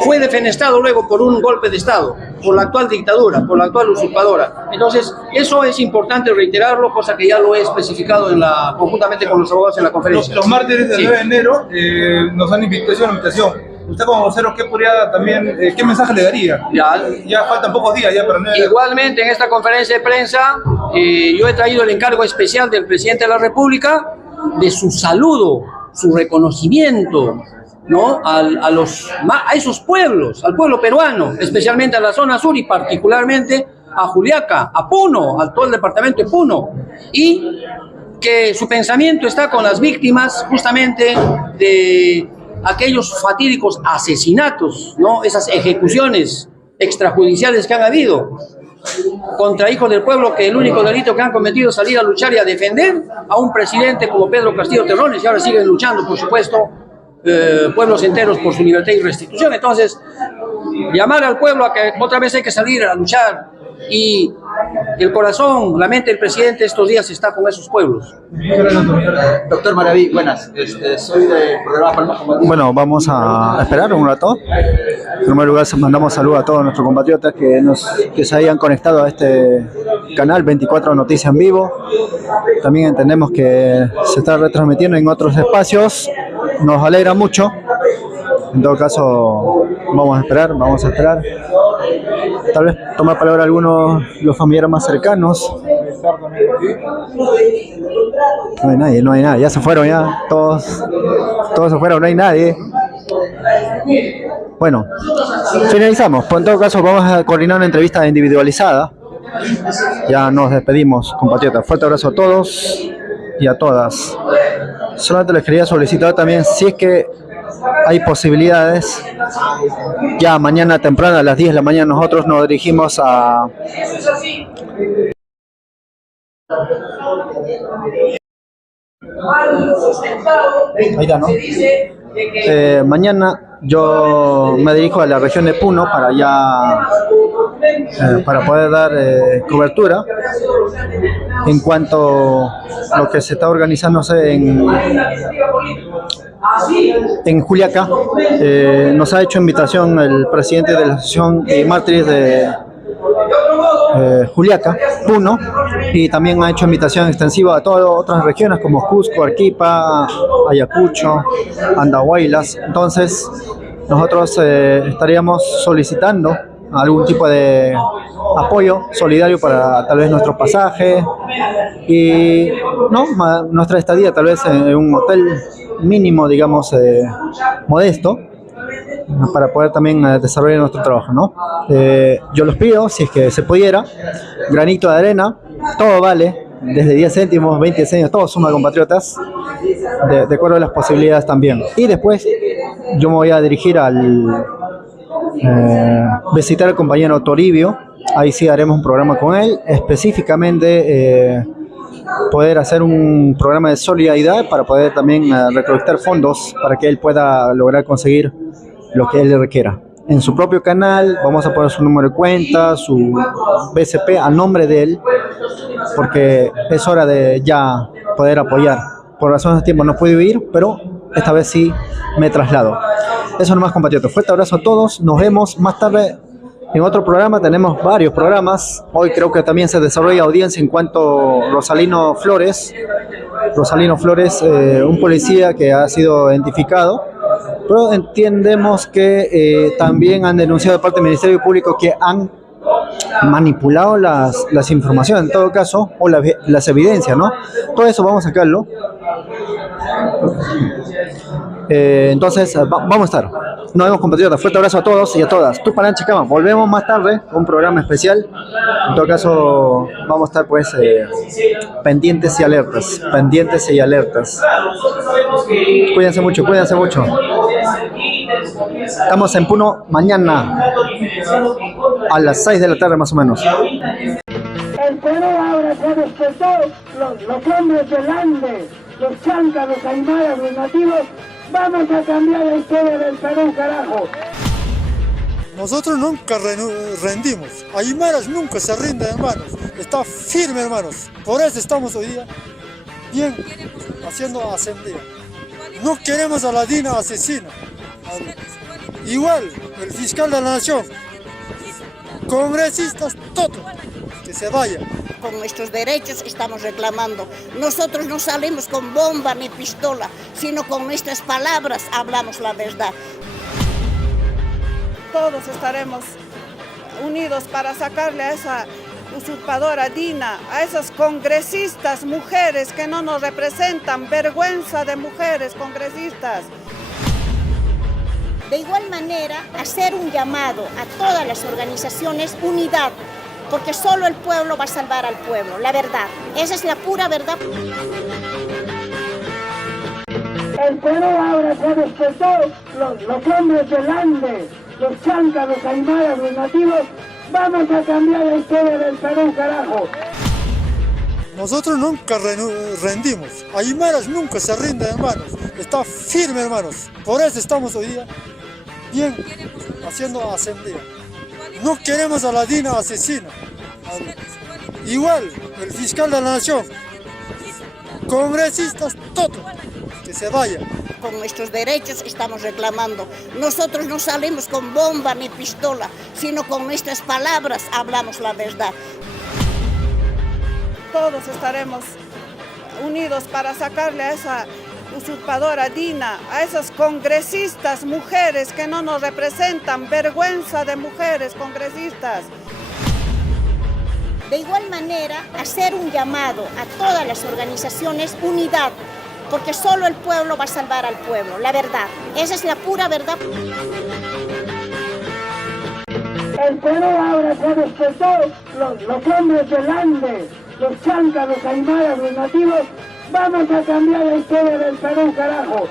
fue defenestrado luego por un golpe de Estado, por la actual dictadura, por la actual usurpadora. Entonces, eso es importante reiterarlo, cosa que ya lo he especificado conjuntamente con los abogados en la conferencia. Los mártires del 9 de enero nos han invitado a una invitación. Usted como vocero, ¿qué mensaje le daría? Ya faltan pocos días ya para 9 de enero. Igualmente, en esta conferencia de prensa, yo he traído el encargo especial del presidente de la República de su saludo, su reconocimiento, ¿no? a esos pueblos, al pueblo peruano, especialmente a la zona sur y particularmente a Juliaca, a Puno, a todo el departamento de Puno, y que su pensamiento está con las víctimas justamente de aquellos fatídicos asesinatos, ¿no? Esas ejecuciones extrajudiciales que han habido contra hijos del pueblo, que el único delito que han cometido es salir a luchar y a defender a un presidente como Pedro Castillo Terrones, y ahora siguen luchando, por supuesto, pueblos enteros por su libertad y restitución. Entonces, llamar al pueblo a que otra vez hay que salir a luchar, y el corazón, la mente del presidente estos días está con esos pueblos. Doctor Maraví, buenas. Soy del programa Palmas Combativas. Bueno, vamos a esperar un rato. En primer lugar, mandamos saludos a todos nuestros compatriotas que se hayan conectado a este canal 24 Noticias en Vivo. También entendemos que se está retransmitiendo en otros espacios. Nos alegra mucho. En todo caso, vamos a esperar. Tal vez tomar palabra algunos los familiares más cercanos. No hay nadie, ya se fueron ya, todos se fueron, no hay nadie. Bueno, finalizamos. En todo caso, vamos a coordinar una entrevista individualizada. Ya nos despedimos, compatriotas. Fuerte abrazo a todos y a todas. Solamente les quería solicitar también, si es que hay posibilidades, ya mañana temprano a las 10 de la mañana nosotros nos dirigimos a ahí está, ¿no? Mañana yo me dirijo a la región de Puno para poder dar cobertura en cuanto a lo que se está organizándose en Juliaca. Nos ha hecho invitación el presidente de la Asociación Mártires de Juliaca, Puno, y también ha hecho invitación extensiva a todas otras regiones como Cusco, Arequipa, Ayacucho, Andahuaylas. Entonces nosotros estaríamos solicitando algún tipo de apoyo solidario para tal vez nuestro pasaje y nuestra estadía tal vez en un hotel mínimo, digamos, modesto, para poder también desarrollar nuestro trabajo, ¿no? Yo los pido, si es que se pudiera, granito de arena, todo vale, desde 10 céntimos, 20 céntimos, todo suma, compatriotas, de acuerdo a las posibilidades también. Y después yo me voy a dirigir visitar al compañero Toribio. Ahí sí haremos un programa con él, específicamente poder hacer un programa de solidaridad para poder también recolectar fondos para que él pueda lograr conseguir lo que él le requiera. En su propio canal vamos a poner su número de cuenta, su BCP a nombre de él, porque es hora de ya poder apoyar. Por razones de tiempo no puedo ir, pero esta vez sí me traslado. Eso nomás, compatriotas. Fuerte abrazo a todos. Nos vemos más tarde en otro programa. Tenemos varios programas. Hoy creo que también se desarrolla audiencia en cuanto a Rosalino Flores, un policía que ha sido identificado, pero entendemos que también han denunciado de parte del Ministerio Público que han manipulado las informaciones, en todo caso, o las evidencias, ¿no? Todo eso vamos a sacarlo. Entonces, vamos a estar. Nos vemos, compatriotas. Fuerte abrazo a todos y a todas. Tupalanchi Cama. Volvemos más tarde con un programa especial. En todo caso, vamos a estar pues pendientes y alertas. Cuídense mucho. Estamos en Puno mañana a las 6 de la tarde más o menos. El Perú ahora se despertó, los hombres del Andes los chancas, los aymaras, los nativos, vamos a cambiar la historia del Perú, carajo. Nosotros nunca rendimos. Aymaras nunca se rinden, hermanos. Está firme, hermanos. Por eso estamos hoy día bien haciendo asamblea. No queremos a la DINA asesina. Igual, el fiscal de la nación, congresistas, todo, que se vaya. Con nuestros derechos estamos reclamando. Nosotros no salimos con bomba ni pistola, sino con nuestras palabras hablamos la verdad. Todos estaremos unidos para sacarle a esa usurpadora DINA, a esas congresistas mujeres que no nos representan, vergüenza de mujeres congresistas. De igual manera, hacer un llamado a todas las organizaciones, unidad, porque solo el pueblo va a salvar al pueblo, la verdad. Esa es la pura verdad. El Perú ahora se despertó, los hombres del Ande, los chancas, los aymaras, los nativos, vamos a cambiar la historia del Perú, carajo. Nosotros nunca rendimos. Aymaras nunca se rinden, hermanos. Está firme, hermanos. Por eso estamos hoy día bien haciendo asamblea. No queremos a la DINA asesina. Igual, el fiscal de la nación, congresistas, todo, que se vaya. Con nuestros derechos estamos reclamando. Nosotros no salimos con bomba ni pistola, sino con nuestras palabras hablamos la verdad. Todos estaremos unidos para sacarle a esa usurpadora DINA, a esas congresistas mujeres que no nos representan, vergüenza de mujeres congresistas. De igual manera, hacer un llamado a todas las organizaciones, unidad, porque solo el pueblo va a salvar al pueblo, la verdad. Esa es la pura verdad. El Perú ahora se despertó, los hombres del Ande, los chancas, los aymaras, los nativos, vamos a cambiar la historia del Perú, carajo.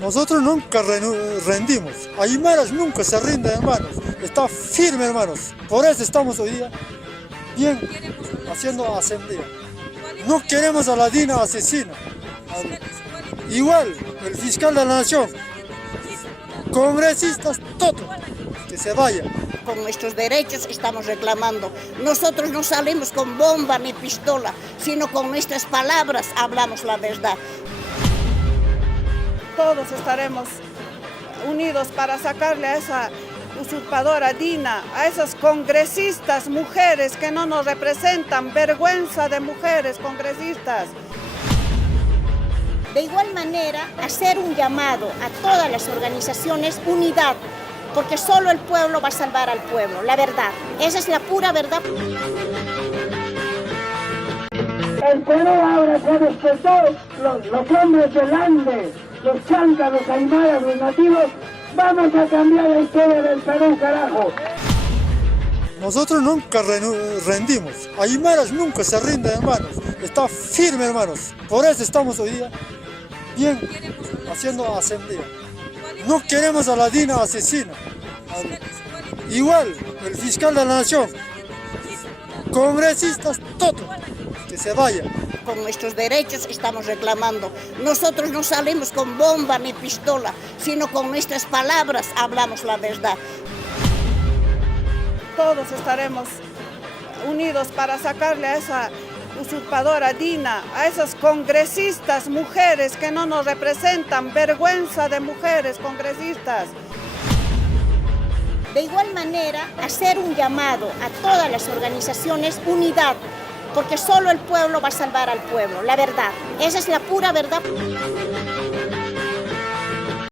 Nosotros nunca rendimos. Aymaras nunca se rinden, hermanos. Está firme, hermanos. Por eso estamos hoy día bien haciendo asamblea. No queremos a la DINA asesina. Igual, el fiscal de la nación, congresistas, todo, que se vaya. Con nuestros derechos estamos reclamando. Nosotros no salimos con bomba ni pistola, sino con nuestras palabras hablamos la verdad. Todos estaremos unidos para sacarle a esa usurpadora DINA, a esas congresistas mujeres que no nos representan, vergüenza de mujeres congresistas. De igual manera, hacer un llamado a todas las organizaciones, unidad, porque solo el pueblo va a salvar al pueblo, la verdad. Esa es la pura verdad. El Perú ahora se despertó, los hombres del Ande, los chancas, los aymaras, los nativos, vamos a cambiar la historia del Perú, carajo. Nosotros nunca rendimos. Aymaras nunca se rinden, hermanos. Está firme, hermanos. Por eso estamos hoy día bien haciendo asamblea. No queremos a la DINA asesina. Igual, el fiscal de la nación, congresistas, todo, que se vaya. Con nuestros derechos estamos reclamando. Nosotros no salimos con bomba ni pistola, sino con nuestras palabras hablamos la verdad. Todos estaremos unidos para sacarle a esa usurpadora DINA, a esas congresistas mujeres que no nos representan, vergüenza de mujeres congresistas. De igual manera, hacer un llamado a todas las organizaciones, unidad, porque solo el pueblo va a salvar al pueblo, la verdad. Esa es la pura verdad.